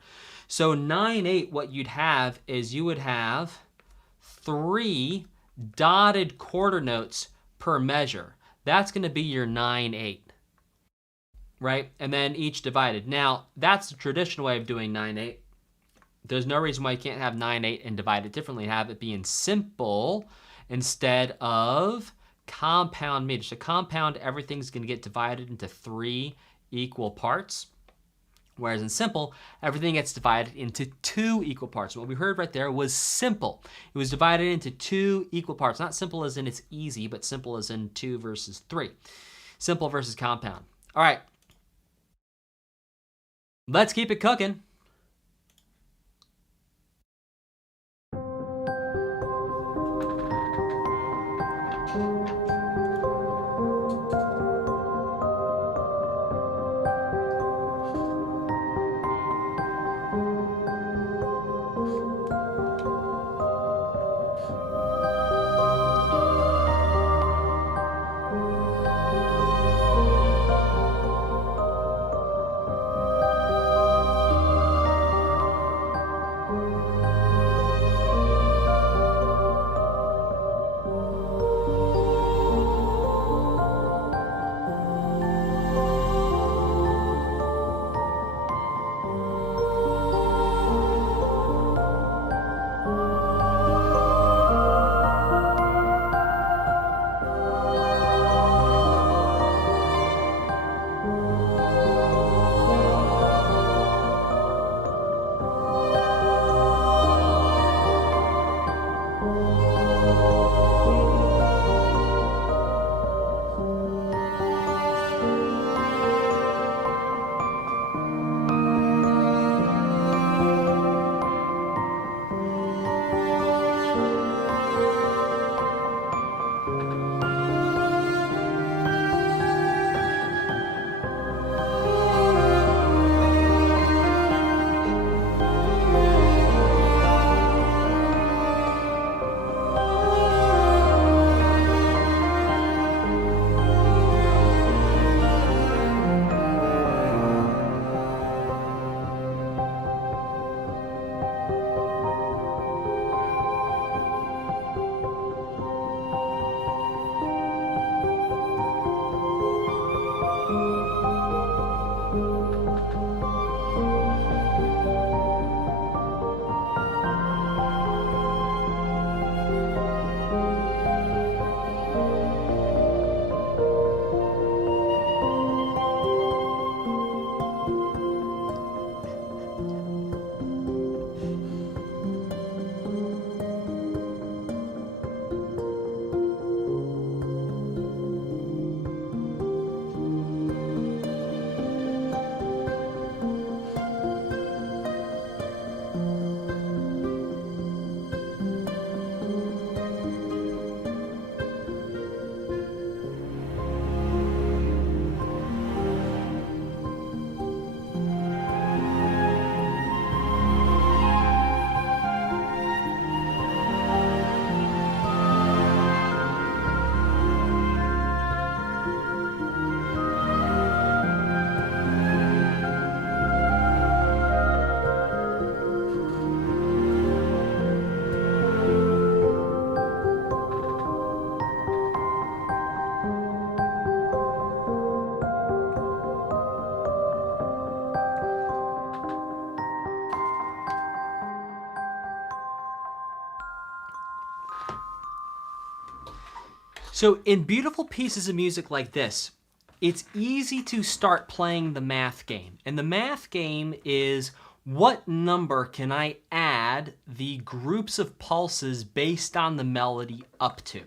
So 9/8, what you'd have is you would have 3 dotted quarter notes per measure. That's going to be your 9/8, right? And then each divided. Now, that's the traditional way of doing 9/8. There's no reason why you can't have 9/8 and divide it differently, have it be in simple instead of compound meter. So compound, everything's going to get divided into 3 equal parts. Whereas in simple, everything gets divided into 2 equal parts. What we heard right there was simple. It was divided into 2 equal parts. Not simple as in it's easy, but simple as in 2 versus 3. Simple versus compound. All right. Let's keep it cooking. So in beautiful pieces of music like this, it's easy to start playing the math game. And the math game is, what number can I add the groups of pulses based on the melody up to?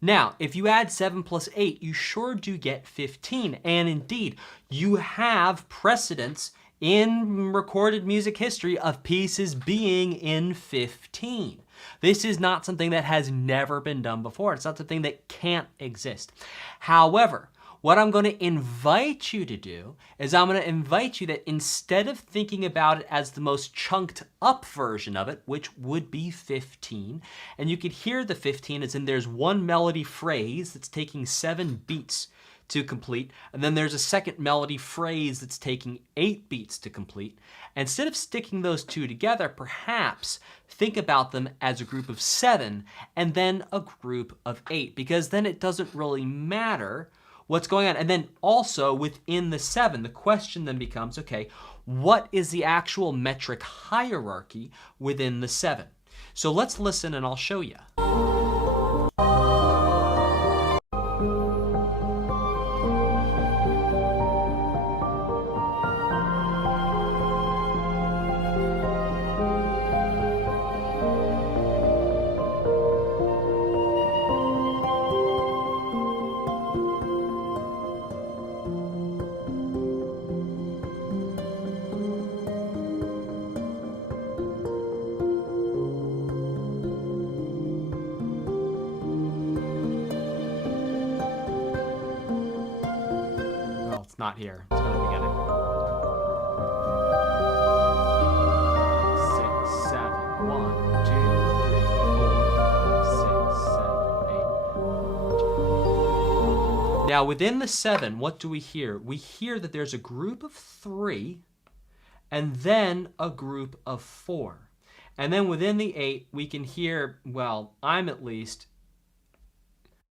Now, if you add 7 plus 8, you sure do get 15. And indeed, you have precedence in recorded music history of pieces being in 15. This is not something that has never been done before. It's not something that can't exist. However, what I'm going to invite you to do is I'm going to invite you that instead of thinking about it as the most chunked up version of it, which would be 15, and you could hear the 15 as in there's one melody phrase that's taking 7 beats to complete, and then there's a second melody phrase that's taking 8 beats to complete. Instead of sticking those two together, perhaps think about them as a group of 7 and then a group of 8, because then it doesn't really matter what's going on. And then also within the 7, the question then becomes, okay, what is the actual metric hierarchy within the 7? So let's listen and I'll show you. Not here. It's going to begin it. 6, 7, 1, 2, 3, 4, 5, 6, 7, 8. Now within the 7, what do we hear? We hear that there's a group of 3 and then a group of 4. And then within the 8, we can hear, well, I'm at least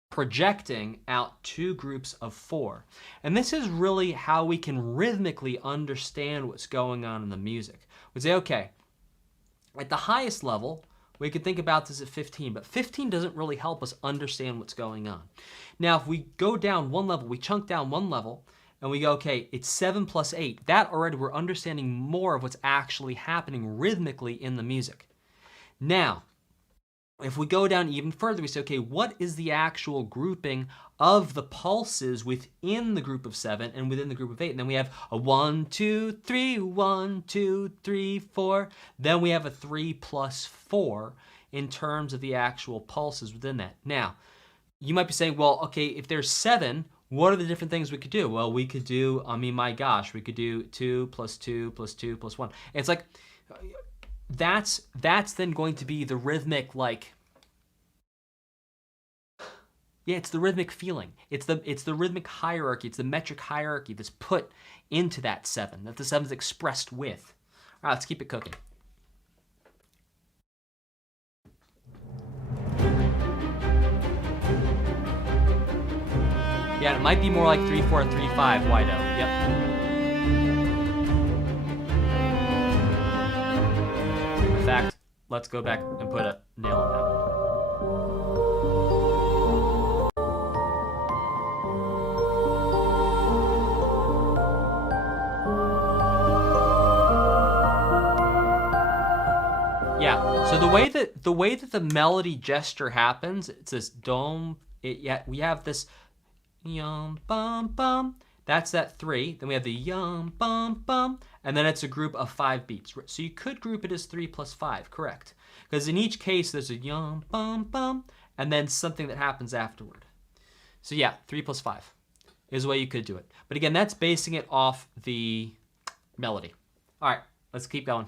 projecting out 2 groups of 4. And this is really how we can rhythmically understand what's going on in the music. We say, okay, at the highest level, we could think about this at 15, but 15 doesn't really help us understand what's going on. Now, if we go down one level, we chunk down one level, and we go, okay, it's 7 plus 8. That already, we're understanding more of what's actually happening rhythmically in the music. Now, if we go down even further, we say, okay, what is the actual grouping of the pulses within the group of 7 and within the group of 8? And then we have a 1, 2, 3, 1, 2, 3, 4. Then we have a 3 plus 4 in terms of the actual pulses within that. Now, you might be saying, well, okay, if there's 7, what are the different things we could do? Well, we could do, I mean, my gosh, we could do 2 plus 2 plus 2 plus 1. And it's like, that's then going to be the rhythmic, like, yeah, it's the rhythmic feeling. It's the rhythmic hierarchy. It's the metric hierarchy that's put into that 7, that the 7 is expressed with. All right, let's keep it cooking. Yeah, it might be more like 3, 4, 3, 5 wide out. Yep. In fact, let's go back and put a nail on that one. Yeah, so the way that the melody gesture happens, it's this dome. We have this yum bum bum. That's that 3. Then we have the yum bum bum, and then it's a group of 5 beats. So you could group it as 3 plus 5, correct? Because in each case there's a yum bum bum, and then something that happens afterward. So yeah, 3 plus 5 is the way you could do it. But again, that's basing it off the melody. All right, let's keep going.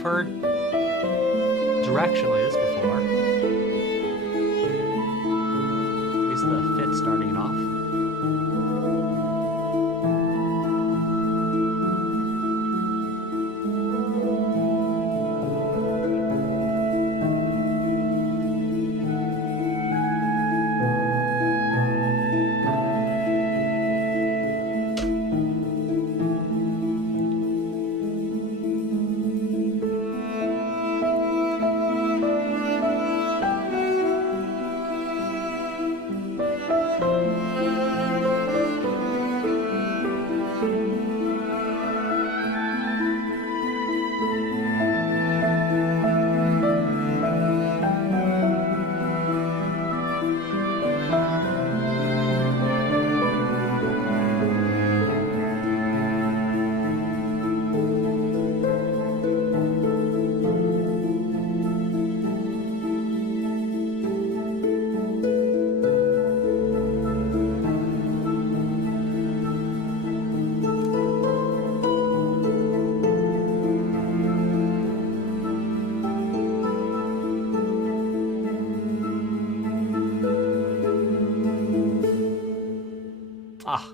we've heard directionally this before. At least the fifth starting it off. Ah.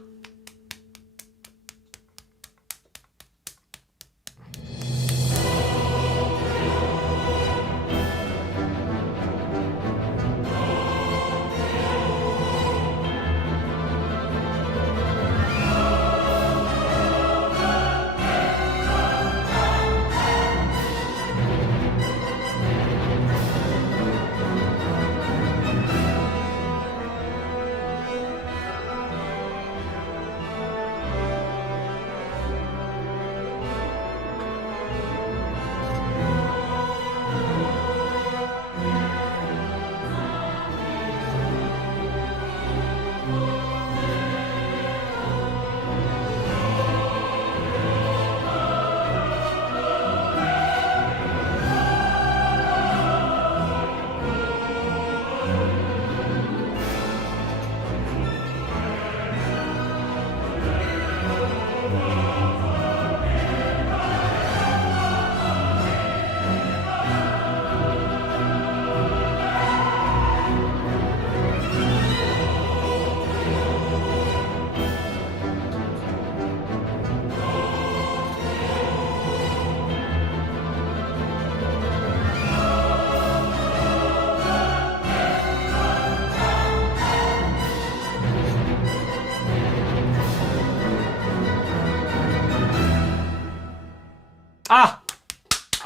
Ah!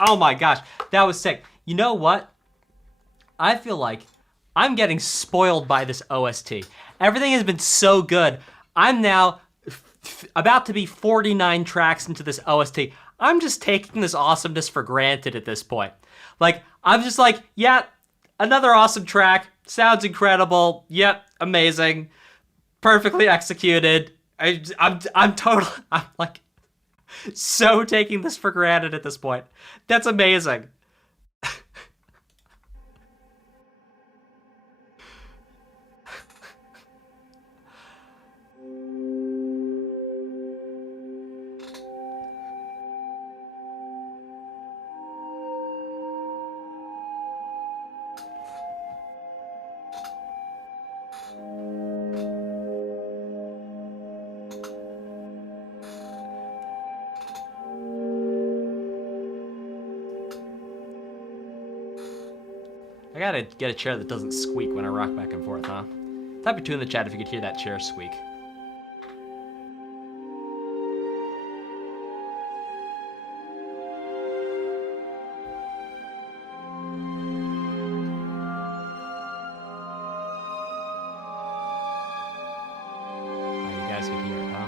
Oh my gosh, that was sick. You know what? I feel like I'm getting spoiled by this OST. Everything has been so good. I'm now about to be 49 tracks into this OST. I'm just taking this awesomeness for granted at this point. Like, I'm just like, yeah, another awesome track. Sounds incredible. Yep, amazing. Perfectly executed. I'm totally, I'm like, so taking this for granted at this point. That's amazing. I gotta get a chair that doesn't squeak when I rock back and forth, huh? Type a 2 in the chat if you could hear that chair squeak. Oh, you guys could hear it, huh?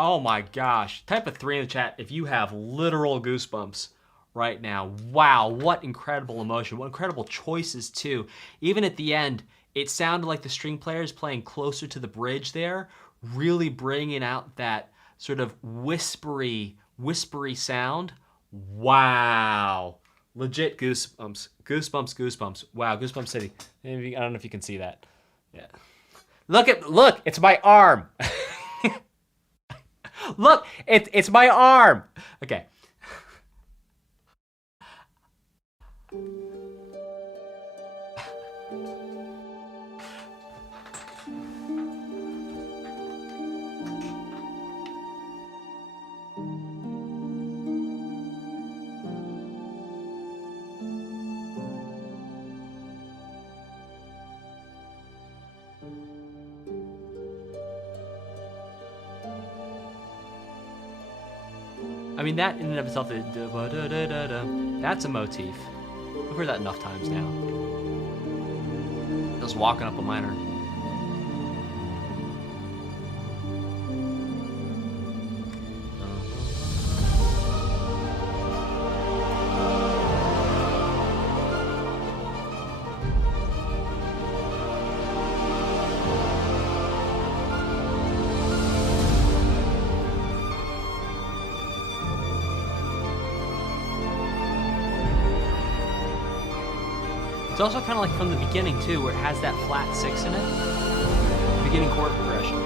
Oh my gosh. Type a 3 in the chat if you have literal goosebumps right now. Wow, what incredible emotion. What incredible choices too. Even at the end, it sounded like the string players playing closer to the bridge there, really bringing out that sort of whispery sound. Wow. Legit goosebumps. Goosebumps. Wow, Goosebumps City. I don't know if you can see that. Yeah. Look, it's my arm. Look, it's my arm. Okay. I mean, that in and of itself, that's a motif. I've heard that enough times now. Just walking up a minor. It's also kind of like from the beginning too, where it has that flat 6 in it. Beginning chord progression.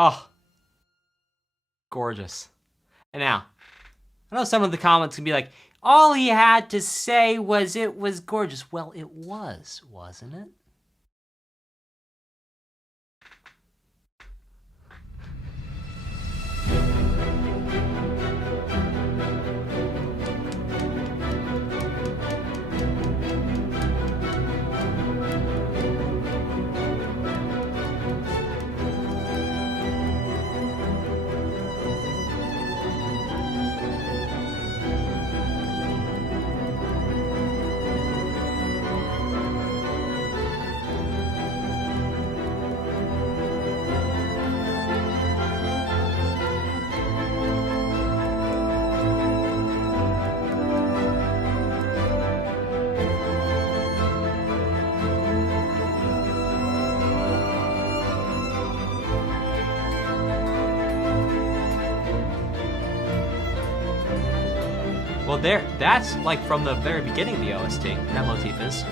Oh, gorgeous. And now, I know some of the comments can be like, all he had to say was it was gorgeous. Well, it was, wasn't it? Well, that's like from the very beginning of the OST, that motif is.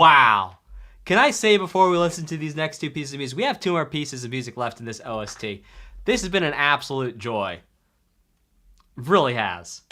Wow. Can I say before we listen to these next 2 pieces of music, we have 2 more pieces of music left in this OST. This has been an absolute joy. It really has.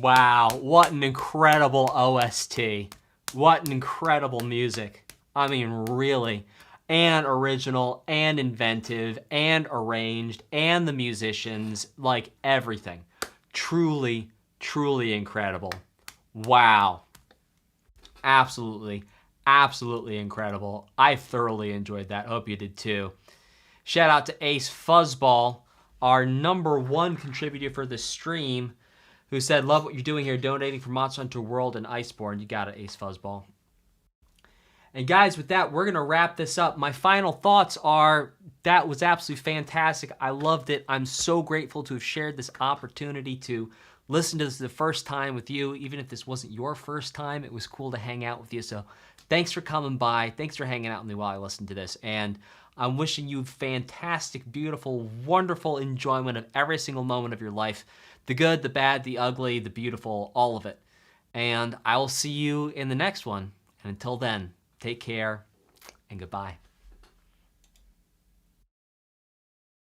Wow, what an incredible OST. What an incredible music. I mean, really. And original, and inventive, and arranged, and the musicians, like everything. Truly, truly incredible. Wow. Absolutely, absolutely incredible. I thoroughly enjoyed that. Hope you did too. Shout out to Ace Fuzzball, our #1 contributor for the stream, who said, love what you're doing here, donating for Monster Hunter World and Iceborne. You got it, Ace Fuzzball. And guys, with that, we're going to wrap this up. My final thoughts are, that was absolutely fantastic. I loved it. I'm so grateful to have shared this opportunity to listen to this the first time with you. Even if this wasn't your first time, it was cool to hang out with you. So thanks for coming by. Thanks for hanging out with me while I listened to this. And I'm wishing you fantastic, beautiful, wonderful enjoyment of every single moment of your life. The good, the bad, the ugly, the beautiful, all of it. And I will see you in the next one. And until then, take care and goodbye.